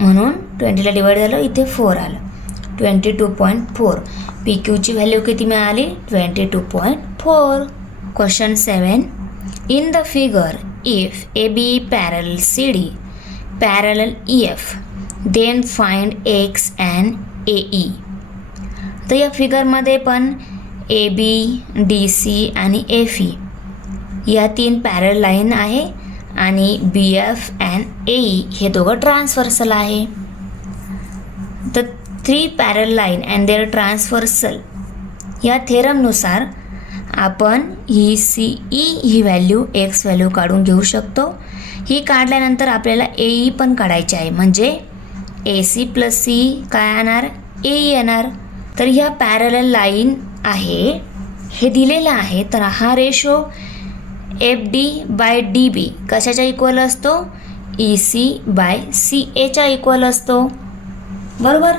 म्हणून 20ला डिवाइड झालं, इथे 4 आलं. 22.4. पी क्यूची व्हॅल्यू किती मिळाली 22.4. Question 7. In the figure if A B parallel C D parallel E F then find x and A E. तर या फिगरमध्ये पण ए बी डी सी आणि एफ ई या 3 पॅरल लाईन आहे आणि B F and A E हे दोघं ट्रान्सव्हर्सल आहे. तर 3 parallel line and there transversal या थेरमनुसार आपण ही सी ई ही व्हॅल्यू एक्स व्हॅल्यू काढून घेऊ शकतो. ही काढल्यानंतर आपल्याला ए ई पण काढायची आहे, म्हणजे ए सी प्लस सी काय येणार ए ई येणार. तर ह्या पॅरल लाईन आहे हे दिलेलं आहे, तर हा ratio F D by D B कशाच्या इक्वल असतो ई सी बाय सी एच्या इक्वल असतो, बरोबर.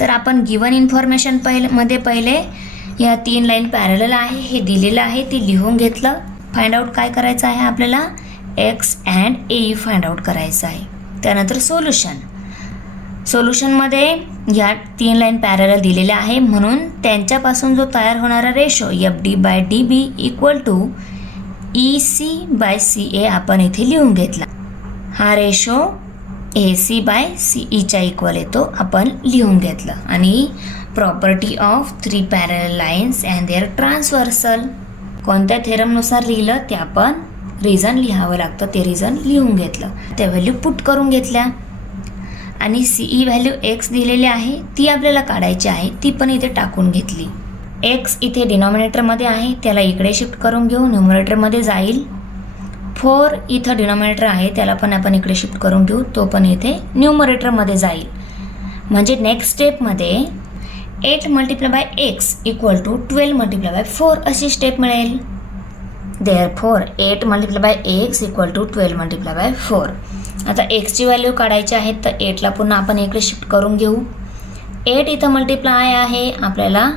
तर आपण गिवन इन्फॉर्मेशन पहिले या 3 लाईन पॅरलल आहे हे दिलेलं आहे, ती लिहून घेतलं. फाइंड आउट काय करायचं आहे आपल्याला x and A find out करायचं आहे. त्यानंतर सोल्युशनमध्ये या 3 लाईन पॅरलल दिलेल्या आहे, म्हणून त्यांच्यापासून जो तयार होणारा ratio F D by D B equal to E C by C A आपण इथे लिहून घेतला. हा ratio A C by C ईच्या इक्वल येतो, आपण लिहून घेतलं. आणि प्रॉपर्टी ऑफ 3 पॅरल लाईन्स अँड देअर ट्रान्सव्हर्सल कोणत्या थेरमनुसार लिहिलं ते आपण रिझन लिहावं लागतं, ते रिझन लिहून घेतलं. त्या व्हॅल्यू पुट करून घेतल्या आणि सी ई व्हॅल्यू एक्स दिलेली आहे ती आपल्याला काढायची आहे, ती पण इथे टाकून घेतली. एक्स इथे डिनॉमिनेटरमध्ये आहे, त्याला इकडे शिफ्ट करून घेऊ, न्यूमरेटरमध्ये जाईल. 4 इथं डिनॉमिनेटर आहे, त्याला पण आपण इकडे शिफ्ट करून घेऊ, तो पण इथे न्यूमरेटरमध्ये जाईल. म्हणजे नेक्स्ट स्टेपमध्ये 8 multiply by x equal to 12 multiply by 4 अशी स्टेप मिळेल. Therefore 8 multiply by x equal to 12 multiply by 4. आता एक्सची व्हॅल्यू काढायची आहे, तर 8ला पुन्हा आपण इकडे शिफ्ट करून घेऊ. 8 इथं मल्टिप्लाय आहे, आपल्याला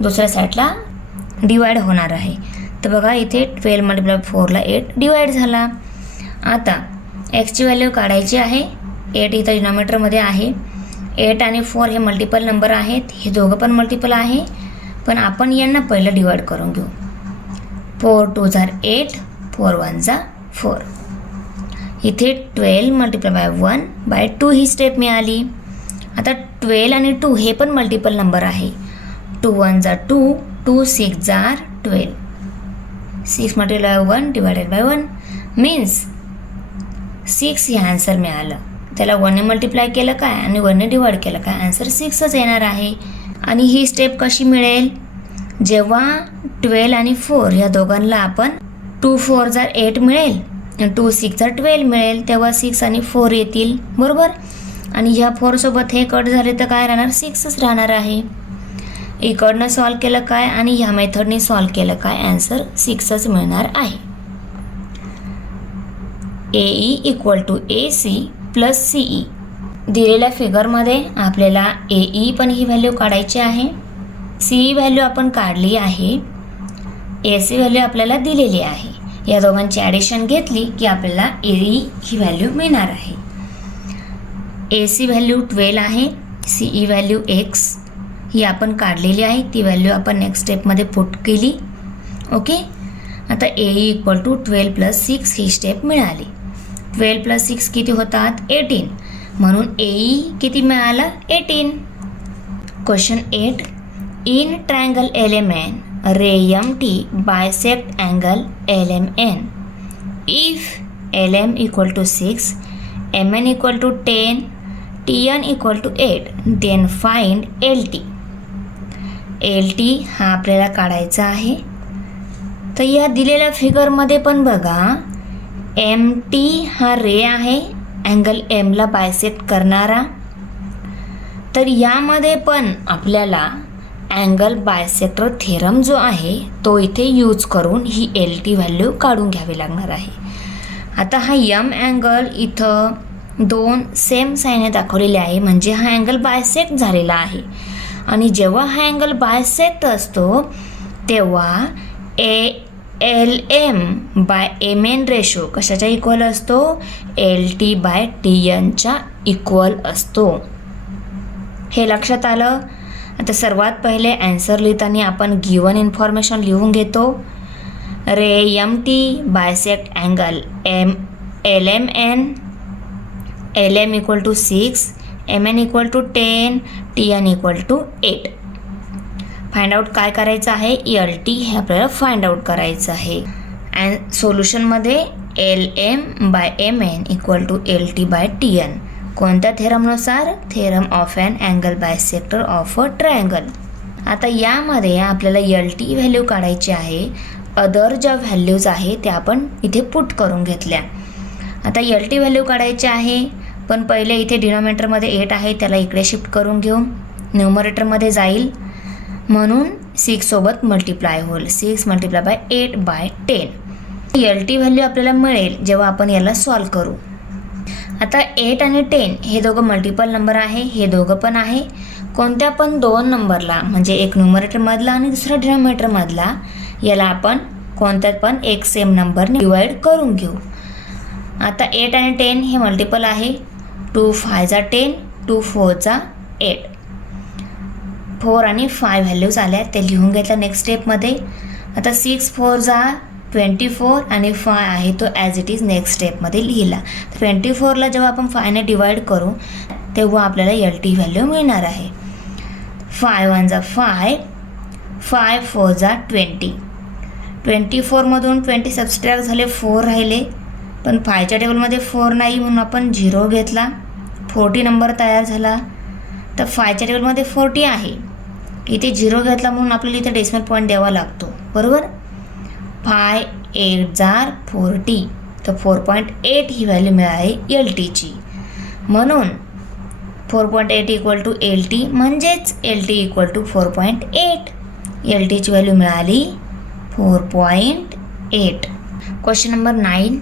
दुसऱ्या साईडला डिवाइड होणार आहे. तर बघा इथे 12 मल्टिप्लाय 4ला 8 डिवाइड झाला. आता एक्सची व्हॅल्यू काढायची आहे. 8 इथं डिनॉमिनेटरमध्ये आहे. 8 आणि 4 हे मल्टिपल नंबर आहेत, हे दोघं पण मल्टिपल आहे, पण आपण यांना पहिलं डिवाइड करून घेऊ. 4 2 जा 8, 4 1 जा 4. इथे 12 मल्टिप्लाय बाय 1 बाय 2 ही स्टेप मिळाली. आता 12 आणि 2 हे पण मल्टिपल नंबर आहे. 2 1 जा 2, 2 6 जा 12. 6 मल्टिप्लाय 1 डिवायडेड बाय 1 मीन्स 6 हे आन्सर मिळालं. त्याला 1ने मल्टिप्लाय केलं काय आणि 1ने डिवाइड केलं काय, आन्सर 6च येणार आहे. आणि ही स्टेप कशी मिळेल, जेव्हा 12 आणि 4 या दोघांना आपण 2 4 जा 8 मिळेल, 2 6 जा 12 मिळेल, तेव्हा 6 आणि 4 येतील, बरोबर. आणि ह्या 4 सोबत हे कट झाले तर काय राहणार 6च राहणार आहे. इकडनं सॉल्व केलं काय आणि ह्या मेथडने सॉल्व केलं काय, आन्सर 6च मिळणार आहे. AE equal to AC plus CE. दिलेल्या फिगरमध्ये आपल्याला AE पण ही व्हॅल्यू काढायची आहे, CE व्हॅल्यू आपण काढली आहे, AC व्हॅल्यू आपल्याला दिलेली आहे. या दोघांची ॲडिशन घेतली की आपल्याला AE ही व्हॅल्यू मिळणार आहे. AC व्हॅल्यू 12 आहे, CE व्हॅल्यू x ही आपण काढलेली आहे, ती व्हॅल्यू आपण नेक्स्ट स्टेपमध्ये पुट केली. ओके, आता AE इक्वल टू 12 प्लस 6 ही स्टेप मिळाली. 12 प्लस 6 किती होतात? 18. म्हणून AE किती मिळालं? 18. Question 8. In triangle LMN ray MT bisect angle LMN. If LM equal to 6, MN equal to 10, TN equal to 8, then find LT. LT हा आपल्याला काढायचा आहे. तर या दिलेल्या फिगरमध्ये पण बघा, MT हा रे आहे अँगल एमला बायसेक्ट करणारा. तर यामध्ये पण आपल्याला अँगल बायसेक्टर थेरम जो आहे तो इथे यूज करून ही LT व्हॅल्यू काढून घ्यावी लागणार आहे. आता हा M अँगल इथं 2 सेम साईनने दाखवलेले आहे, म्हणजे हा अँगल बायसेक्ट झालेला आहे. आणि जेव्हा हा अँगल बायसेक्ट असतो तेव्हा LM बाय MN रेशो कशाच्या इक्वल असतो? LT बाय TNच्या इक्वल असतो. हे लक्षात आलं. आता सर्वात पहिले ॲन्सर लिहिताना आपण गिवन इन्फॉर्मेशन लिहून घेतो. Ray MT bisect angle LMN, LM equal to 6, MN equal to 10, TN equal to 8. Find out काय करायचं आहे? LT हे आपल्याला फाइंड आउट करायचं आहे. अँड सोल्युशनमध्ये LM by MN equal to LT by TN. कोणत्या थेरमनुसार? Theorem of an angle bisector of a triangle. आता यामध्ये आपल्याला LT व्हॅल्यू काढायची आहे. अदर ज्या व्हॅल्यूज आहे त्या आपण इथे पुट करून घेतल्या. आता LT व्हॅल्यू काढायची आहे, पण पहिले इथे डिनॉमिनेटरमध्ये 8 आहे, त्याला इकडे शिफ्ट करून घेऊ. न्यूमरेटरमध्ये जाईल म्हणून 6 सोबत मल्टिप्लाय होईल. 6 multiply by 8 by 10. LT value आपल्याला मिळेल जेव्हा आपण याला सॉल्व करू. आता 8 आणि 10 हे दोघं मल्टिपल नंबर आहे, हे दोघं पण आहे. कोणत्या पण 2 नंबरला, म्हणजे एक न्यूमरेटरमधला आणि दुसरा डिनॉमिनेटरमधला, याला आपण कोणत्यात पण एक सेम नंबरने डिवाइड करून घेऊ. आता 8 आणि 10 हे मल्टिपल आहे. 2 5 जा 10, 2 4 जा 8. 4 आणि 5 व्हॅल्यूज आल्या, ते लिहून घेतल्या नेक्स्ट स्टेपमध्ये. आता 6 4 जा 24 आणि 5 आहे तो ॲज इट इज नेक्स्ट स्टेपमध्ये लिहिला. 24ला जेव्हा आपण 5ने डिवाइड करू तेव्हा आपल्याला LT व्हॅल्यू मिळणार आहे. 5 1 जा 5, 5 4 जा 20. 24मधून 20 सबस्ट्रॅक्ट झाले, 4 राहिले, पण 5च्या टेबलमध्ये 4 नाही म्हणून आपण 0 घेतला. 40 नंबर तयार झाला. तर 5च्या टेबलमध्ये 40 आहे, इथे 0 घेतला म्हणून आपल्याला इथे डेसिमल पॉईंट द्यावा लागतो, बरोबर. 5 8 जार 40, तर 4.8 ही व्हॅल्यू मिळाली LTची. म्हणून 4.8 इक्वल टू LT, म्हणजेच LT इक्वल टू 4.8. LTची व्हॅल्यू मिळाली 4.8. Question number 9.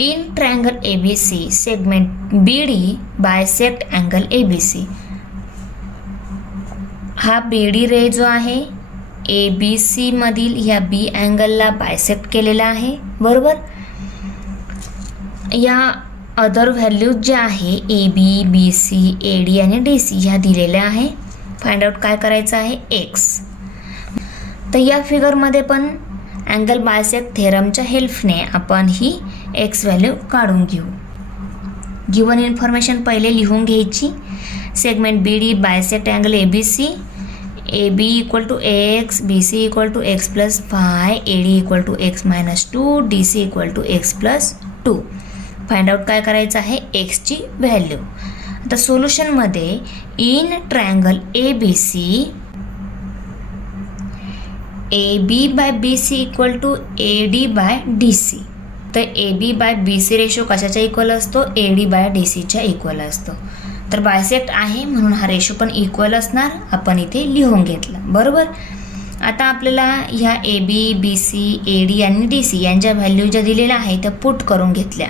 In triangle ABC segment BD bisect angle ABC. हा BD रे जो आहे ABC मधील ह्या B अँगलला बायसेक्ट केलेला आहे, बरोबर. या अदर व्हॅल्यूज ज्या आहे AB, BC, AD आणि DC ह्या दिलेल्या आहे. फाइंड आउट काय करायचं आहे? X. तर या फिगरमध्ये पण अँगल बायसेक्ट थेरमच्या हेल्पने आपण ही X व्हॅल्यू काढून घेऊ. गिवन इन्फॉर्मेशन पहिले लिहून घ्यायची. Segment BD bisect angle ABC. AB equal to x, BC equal to x plus 5, AD equal to x minus 2, DC equal to x plus 2. Find out काय करायचं आहे? Xची व्हॅल्यू. आता सोल्युशनमध्ये in triangle ABC AB by BC equal to AD by DC. तर AB by BC ratio कशाच्या equal असतो? AD by DCच्या इक्वल असतो. तर बायसेक्ट आहे म्हणून हा रेशो पण इक्वल असणार, आपण इथे लिहून घेतला, बरोबर. आता आपल्याला ह्या AB, BC, AD आणि DC यांच्या व्हॅल्यू ज्या दिलेल्या आहेत त्या पुट करून घेतल्या.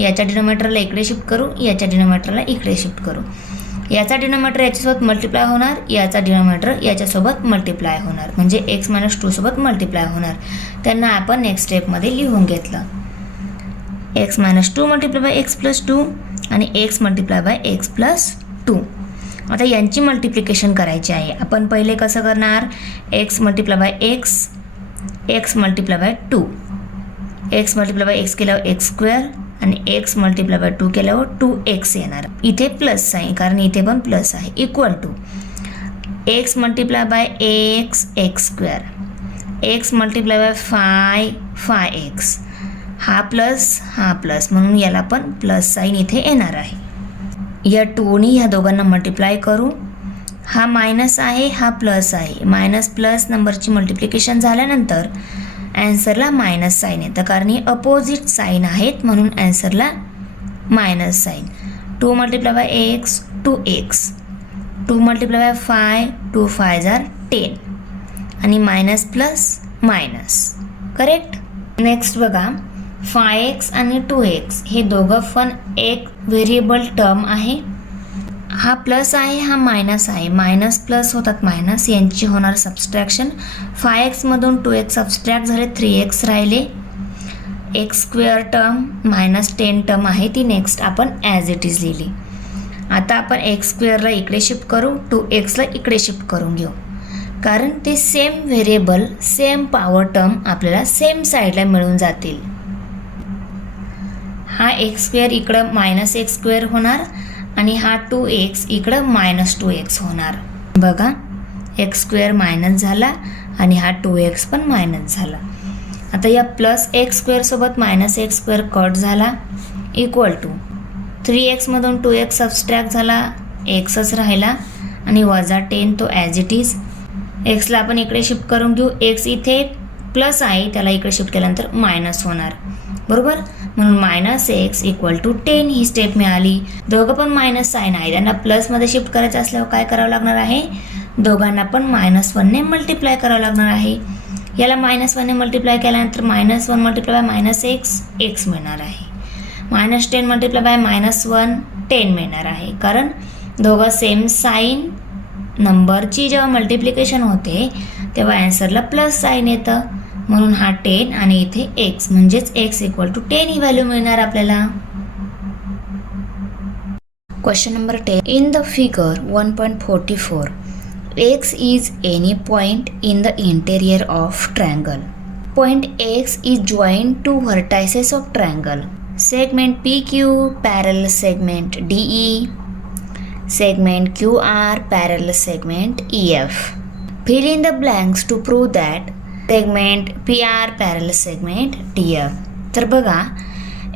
याच्या डिनोमिनेटरला इकडे शिफ्ट करू, याच्या डिनोमिनेटरला इकडे शिफ्ट करू. याचा डिनोमिनेटर याच्यासोबत मल्टिप्लाय होणार, याचा डिनोमिनेटर याच्यासोबत मल्टिप्लाय होणार, म्हणजे x - 2 सोबत मल्टिप्लाय होणार. त्यांना आपण नेक्स्ट स्टेपमध्ये लिहून घेतलं. x - 2 multiply by x plus 2 आणि x multiply by x plus 2. आता यांची मल्टिप्लिकेशन करायची आहे. आपण पहिले कसं करणार, x multiply by x multiply by 2, x multiply by x केल्यावर x स्क्वेअर आणि x मल्टिप्लाय बाय 2 केल्यावर 2x येणार. इथे प्लस साईन, कारण इथे पण प्लस आहे, equal to x multiply by x square, x multiply by 5x, हा प्लस म्हणून याला पण प्लस साईन इथे येणार आहे. या 2नी ह्या दोघांना मल्टिप्लाय करू. हा मायनस आहे, हा प्लस आहे. मायनस प्लस नंबरची मल्टिप्लिकेशन झाल्यानंतर ॲन्सरला मायनस साईन येतं, कारण ही अपोजिट साईन आहेत म्हणून ॲन्सरला minus sign. 2 multiply by x 2x, 2 multiply by 2 5 are 10 आणि minus plus minus. Correct. Next बघा, 5x आणि 2x हे दोघं पण एक व्हेरिएबल टर्म आहे. हा प्लस आहे, हा मायनस आहे. मायनस प्लस होतात मायनस, यांची होणार सबस्ट्रॅक्शन. 5x मधून 2x सबस्ट्रॅक्ट झाले, 3x राहिले. x स्क्वेअर टर्म -10 टर्म आहे ती नेक्स्ट आपण ॲज इट इज लिहिली. आता आपण x स्क्वेअरला इकडे शिफ्ट करू, 2xला इकडे शिफ्ट करून घेऊ, कारण ते same variable same power term आपल्याला सेम साईडला मिळून जातील. हा x स्क्वेअर इकडं -x स्क्वेअर होणार आणि हा 2x इकडं -2x होणार. बघा, x स्क्वेअर मायनस झाला आणि हा 2x पण मायनस झाला. आता या प्लस x स्क्वेअर सोबत -x स्क्वेअर कट झाला, इक्वल टू 3x मधून 2x सबस्ट्रॅक्ट झाला, xच राहिला आणि -10 तो ॲज इट इज. xला आपण इकडे शिफ्ट करून घेऊ. x इथे प्लस आहे, त्याला इकडे शिफ्ट केल्यानंतर मायनस होणार, बरोबर. म्हणून -x इक्वल टू 10 ही स्टेप मिळाली. दोघं पण मायनस साईन आहे, त्यांना प्लसमध्ये शिफ्ट करायचं असल्यावर काय करावं लागणार आहे, दोघांना पण -1ने मल्टिप्लाय करावं लागणार आहे. याला -1ने मल्टिप्लाय केल्यानंतर -1 मल्टिप्लाय बाय -x मिळणार आहे. -10 मल्टिप्लाय बाय -1 10 मिळणार आहे, कारण दोघं सेम साईन नंबरची जेव्हा मल्टिप्लिकेशन होते तेव्हा ॲन्सरला प्लस साईन येतं, म्हणून हा 10 आणि इथे x, म्हणजेच x इक्वल टू 10 ही व्हॅल्यू मिळणार आपल्याला. Question number 10. In the figure 1.44 x is any point in the interior of triangle. Point x is joined to vertices of triangle. Segment PQ parallel segment DE. Segment QR parallel segment EF. Fill in the blanks to prove that segment PR parallel segment DF. तर बघा,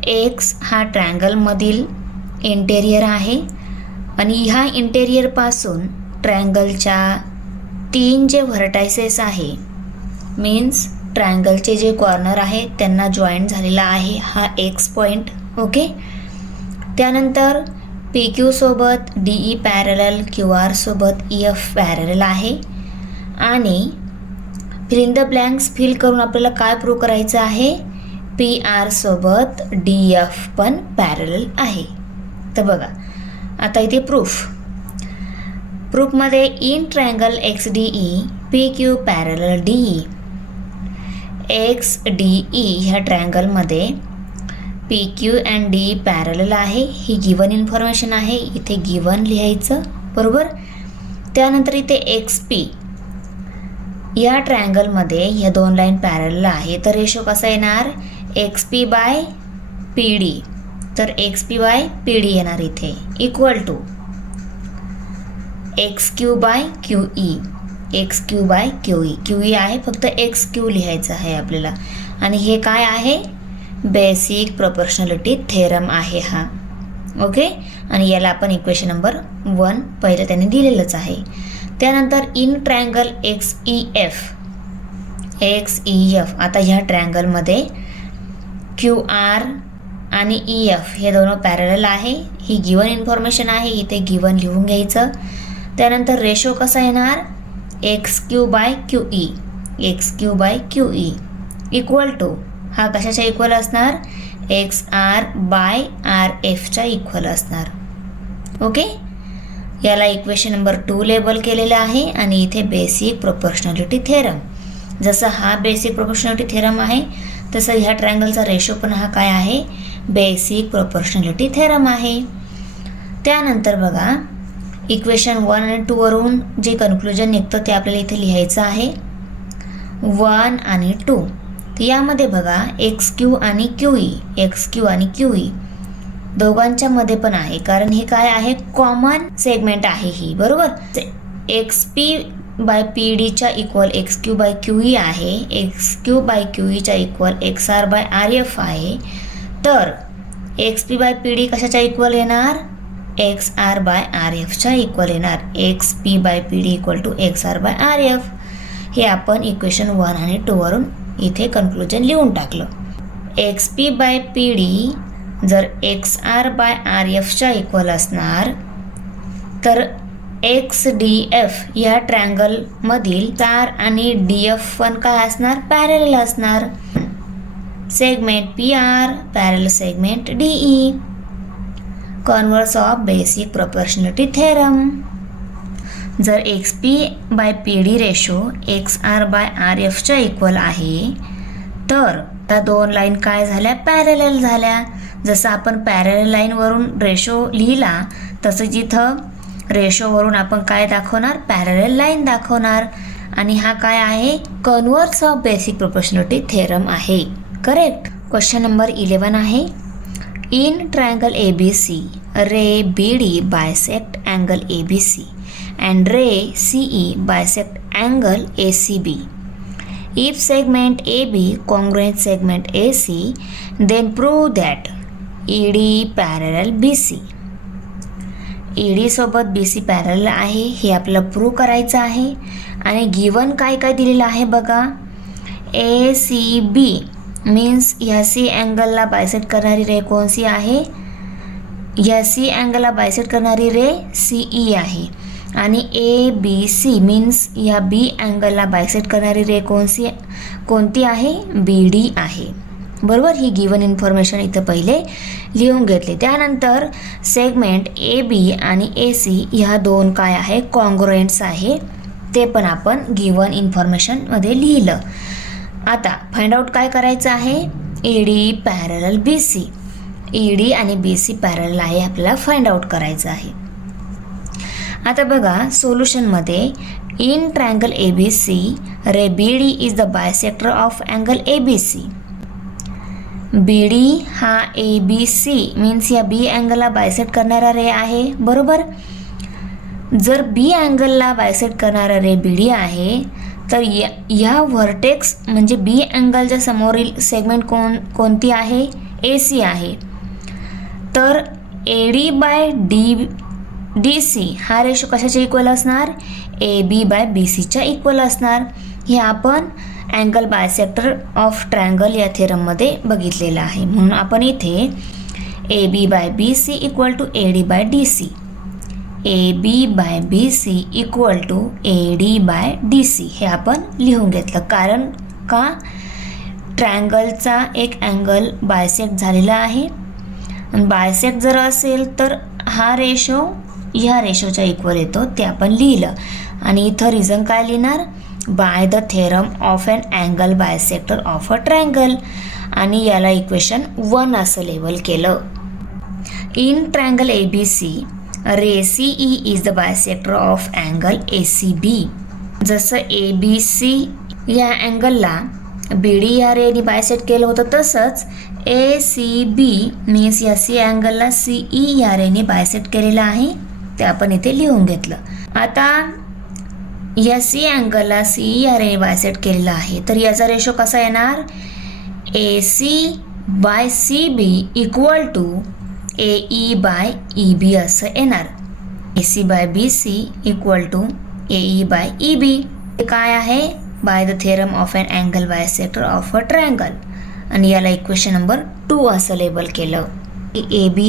x हा ट्रायंगलमधील interior आहे आणि ह्या इंटेरियरपासून ट्रायंगलच्या 3 जे vertices आहे, means ट्रायंगलचे जे corner आहे त्यांना जॉईंट झालेला आहे हा x पॉईंट. ओके. त्यानंतर PQ सोबत DE पॅरलल, QR सोबत EF पॅरलल आहे आणि fill in the blanks fill करून आपल्याला काय प्रूव्ह करायचं आहे, PR सोबत DF पण पॅरलल आहे. तर बघा, आता इथे प्रूफमध्ये in triangle XDE PQ parallel DE. XDE ह्या ट्रायंगलमध्ये PQ अँड DE पॅरलल आहे, ही गिवन इन्फॉर्मेशन आहे, इथे गिवन लिहायचं, बरोबर. त्यानंतर इथे XP या ट्रायंगलमध्ये ह्या 2 लाईन पॅरलल आहे, तर रेशो कसा येणार, XP बाय PD. तर XP बाय PD येणार इथे, equal to XQ by QE. XQ by QE. QE आहे, फक्त XQ लिहायचं आहे आपल्याला. आणि हे काय आहे, बेसिक प्रोपोर्शनॅलिटी थेरम आहे हा. ओके. आणि याला आपण इक्वेशन नंबर 1 पहिलं त्यांनी दिलेलंच आहे. त्यानंतर इन ट्रायंगल XEF. आता ह्या ट्रायंगलमध्ये QR आणि EF हे दोन पॅरलल आहे, ही गिवन इन्फॉर्मेशन आहे, इथे गिवन लिहून घ्यायचं. त्यानंतर रेशो कसा येणार, XQ by QE equal to, हा कशाच्या इक्वल असणार, एक्स आर बाय आर एफच्या इक्वल असणार. ओके, याला इक्वेशन नंबर 2 लेबल केलेलं आहे. आणि इथे बेसिक प्रोपोर्शनॅलिटी थेरम, जसं हा बेसिक प्रोपोर्शनॅलिटी थेरम आहे तसं ह्या ट्रायंगलचा रेशो पण हा काय आहे, बेसिक प्रोपोर्शनॅलिटी थेरम आहे. त्यानंतर बघा इक्वेशन 1 आणि 2 वरून जे कन्क्लुजन निघतं ते आपल्याला इथे लिहायचं आहे. 1 आणि 2, तर यामध्ये बघा एक्स क्यू आणि क्यू ई, एक्स क्यू आणि क्यू ई दोघांच्या मध्ये पण आहे, कारण हे काय आहे, कॉमन सेगमेंट आहे ही, बरोबर. एक्स पी बाय पी डीच्या equal X Q by Q E आहे, एक्स क्यू बाय क्यू ईच्या equal X R by R F आहे. तर X P by P D कशाच्या इक्वल येणार, एक्स आर बाय आर एफच्या इक्वल येणार. X P by P D equal to X R by R F. हे आपण equation 1 आणि 2 वरून इथे कन्क्लुजन लिहून टाकलं. X P by P D जर एक्स आर बाय आर एफच्या इक्वल असणार तर एक्स डी एफ या ट्रँगलमधील आर आणि डी एफ पण काय असणार, पॅरलल असणार. Segment P R parallel segment D E. Converse of basic proportionality theorem. जर X P by P D ratio X R by R एफच्या इक्वल आहे तर त्या दोन लाईन काय झाल्या, पॅरलल झाल्या. जसं आपण पॅरलल लाईनवरून रेशो लिहिला तसं जिथं रेशोवरून आपण काय दाखवणार, पॅरलल लाईन दाखवणार. आणि हा काय आहे, converse of basic proportionality theorem आहे. करेक्ट. क्वेश्चन नंबर 11 आहे. In triangle ABC, ray BD bisect angle ABC and ray CE bisect angle ACB. If segment AB congruent segment AC, then prove that ED parallel BC. ED सोबत BC parallel आहे हे आपल्याला prove करायचं आहे. आणि given काय काय दिलेलं आहे बघा. ACB मीन्स या सी अँगलला बायसेक्ट करणारी रे कोणती आहे, या सी अँगलला बायसेक्ट करणारी रे CE आहे. आणि ABC मीन्स या बी अँगलला बायसेक्ट करणारी रे कोणती आहे, BD आहे. बरोबर. ही गिवन इन्फॉर्मेशन इथं पहिले लिहून घेतली. त्यानंतर सेगमेंट AB आणि AC ह्या दोन काय आहे, कॉन्ग्रुएंट्स आहे, ते पण आपण गिवन इन्फॉर्मेशनमध्ये लिहिलं. आता फाइंड आउट काय करायचं आहे, ED पॅरलल BC. ED आणि BC पॅरलल आहे आपल्याला फाइंड आउट करायचं आहे. आता बघा सोल्युशनमध्ये in triangle ABC, ray BD is the bisector of angle ABC. BD हा ABC मीन्स या बी अँगलला बायसेक्ट करणारा रे आहे, बरोबर. जर बी अँगलला बायसेक्ट करणारा रे BD आहे तर या व्हर्टेक्स म्हणजे बी अँगलच्या समोरील सेगमेंट कोणती आहे, AC आहे. तर AD बाय DC हा रेशो कशाच्या इक्वल असणार, AB बाय BCच्या इक्वल असणार. हे आपण अँगल बायसेक्टर ऑफ ट्रायंगल या थेरममध्ये बघितलेलं आहे. म्हणून आपण इथे AB by BC equal to AD by DC, AB by BC equal to AD by DC हे आपण लिहून घेतलं. कारण का, ट्रायंगलचा एक अँगल बायसेक्ट झालेला आहे. बायसेक्ट जर असेल तर हा रेशो ह्या रेशोच्या इक्वल येतो, ते आपण लिहिलं. आणि इथं रिझन काय लिहिणार, by the theorem of an angle bisector of a triangle. आणि याला इक्वेशन 1 असं लेबल केलं. In triangle ABC, ray CE is the bisector of angle ACB. जसं ABC या अँगलला BD या रेने बायसेक्ट केलं होतं तसंच ACB मीन्स या सी अँगलला CE या रेने बायसेक्ट केलेलं आहे, ते आपण इथे लिहून घेतलं. आता या सी अँगलला CE या रेने बायसेक्ट केलेलं आहे, तर याचा रेशो कसा येणार, AC by CB equal to AE by EB असं येणार. AC by BC equal to AE by EB. हे काय आहे, by the theorem of an angle bisector of a triangle. आणि याला इक्वेशन नंबर 2 असं लेबल केलं. AB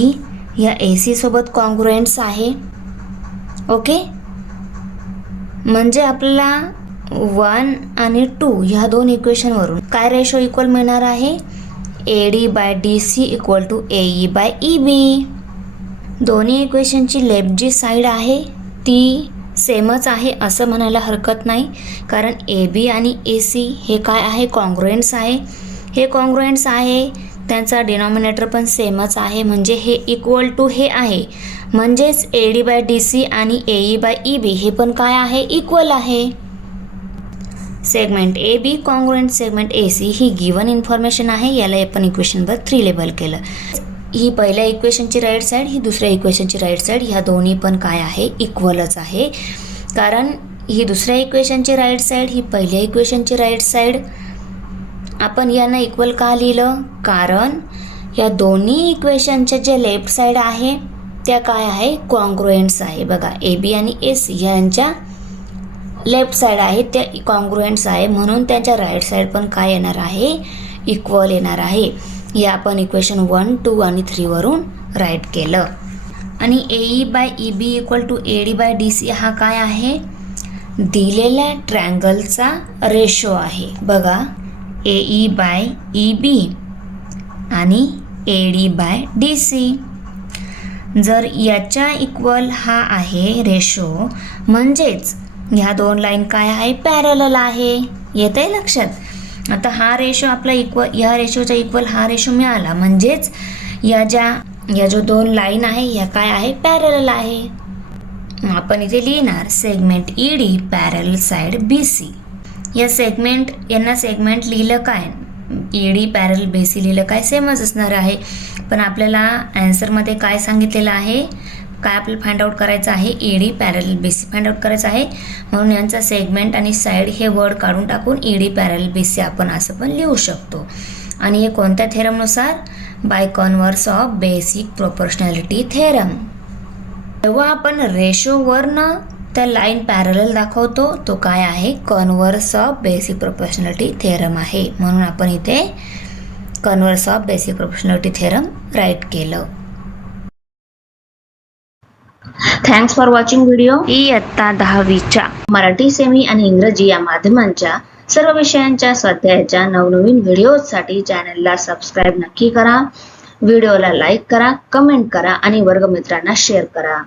या AC सोबत कॉन्ग्रुएंट्स आहे. ओके, म्हणजे आपल्याला 1 आणि 2 ह्या दोन इक्वेशनवरून काय रेशो इक्वल मिळणार आहे, AD by DC equal to AE by EB. दोन्ही इक्वेशनची लेफ्ट जी साईड आहे ती सेमच आहे असं म्हणायला हरकत नाही, कारण AB आणि AC हे काय आहे, कॉन्ग्रुएंट्स आहे. हे कॉन्ग्रुएंट्स आहे, त्यांचा डिनॉमिनेटर पण सेमच आहे, म्हणजे हे इक्वल टू हे आहे, म्हणजेच AD बाय DC आणि AE बाय EB हे पण काय आहे, इक्वल आहे. Segment AB congruent segment AC ही गिवन इन्फॉर्मेशन आहे. याला आपण इक्वेशन नंबर 3 लेबल केलं. ही पहिल्या इक्वेशनची राईट साईड, ही दुसऱ्या इक्वेशनची राईट साईड, ह्या दोन्ही पण काय आहे, इक्वलच आहे. कारण ही दुसऱ्या इक्वेशनची राईट साईड, ही पहिल्या इक्वेशनची राईट साईड, आपण यांना इक्वल का लिहिलं, कारण या दोन्ही इक्वेशनच्या जे लेफ्ट साईड आहे त्या काय आहे, कॉन्ग्रुएंट्स आहे. बघा AB आणि AC यांच्या लेफ्ट साईड आहे त्या कॉन्ग्रुएंट्स आहे, म्हणून त्यांच्या राईट साईड पण काय येणार आहे, इक्वल येणार आहे. हे आपण इक्वेशन 1, 2 आणि 3 वरून राईट केलं. आणि AE by EB equal to AD by DC हा काय आहे, दिलेल्या ट्रँगलचा रेशो आहे. बघा AE बाय EB आणि AD बाय DC, जर याच्या इक्वल हा आहे रेशो, म्हणजेच ह्या दोन लाईन काय आहे, पॅरलल आहे. येतंय लक्षात. आता हा रेशो आपला इक्वल, ह्या रेशोचा इक्वल हा रेशो मिळाला, म्हणजेच या जो दोन लाईन आहे ह्या काय आहे, पॅरलल आहे. आपण इथे लिहिणार segment ED parallel side BC. या यांना सेगमेंट लिहिलं काय, ED पॅरलल BC लिहिलं काय, सेमच असणार आहे. पण आपल्याला आन्सरमध्ये काय सांगितलेलं आहे, काय आपल्याला फाइंड आउट करायचं आहे, ED parallel BC find out करायचं आहे. म्हणून यांचा सेगमेंट आणि साईड हे वर्ड काढून टाकून ED पॅरलल BC आपण असं पण लिहू शकतो. आणि हे कोणत्या थेरमनुसार, by converse of basic proportionality theorem. जेव्हा आपण रेशोवरनं त्या लाईन पॅरलल दाखवतो तो काय आहे, converse of basic proportionality theorem आहे. म्हणून आपण इथे converse of basic proportionality theorem write केलं. Thanks for watching video. इयत्ता 10वीच्या मराठी, सेमी आणि इंग्रजी या माध्यमांच्या सर्व विषयांच्या स्वाध्यायाच्या नवनवीन व्हिडिओसाठी चॅनलला सबस्क्राईब नक्की करा. व्हिडिओला लाईक करा, कमेंट करा आणि वर्गमित्रांना शेअर करा.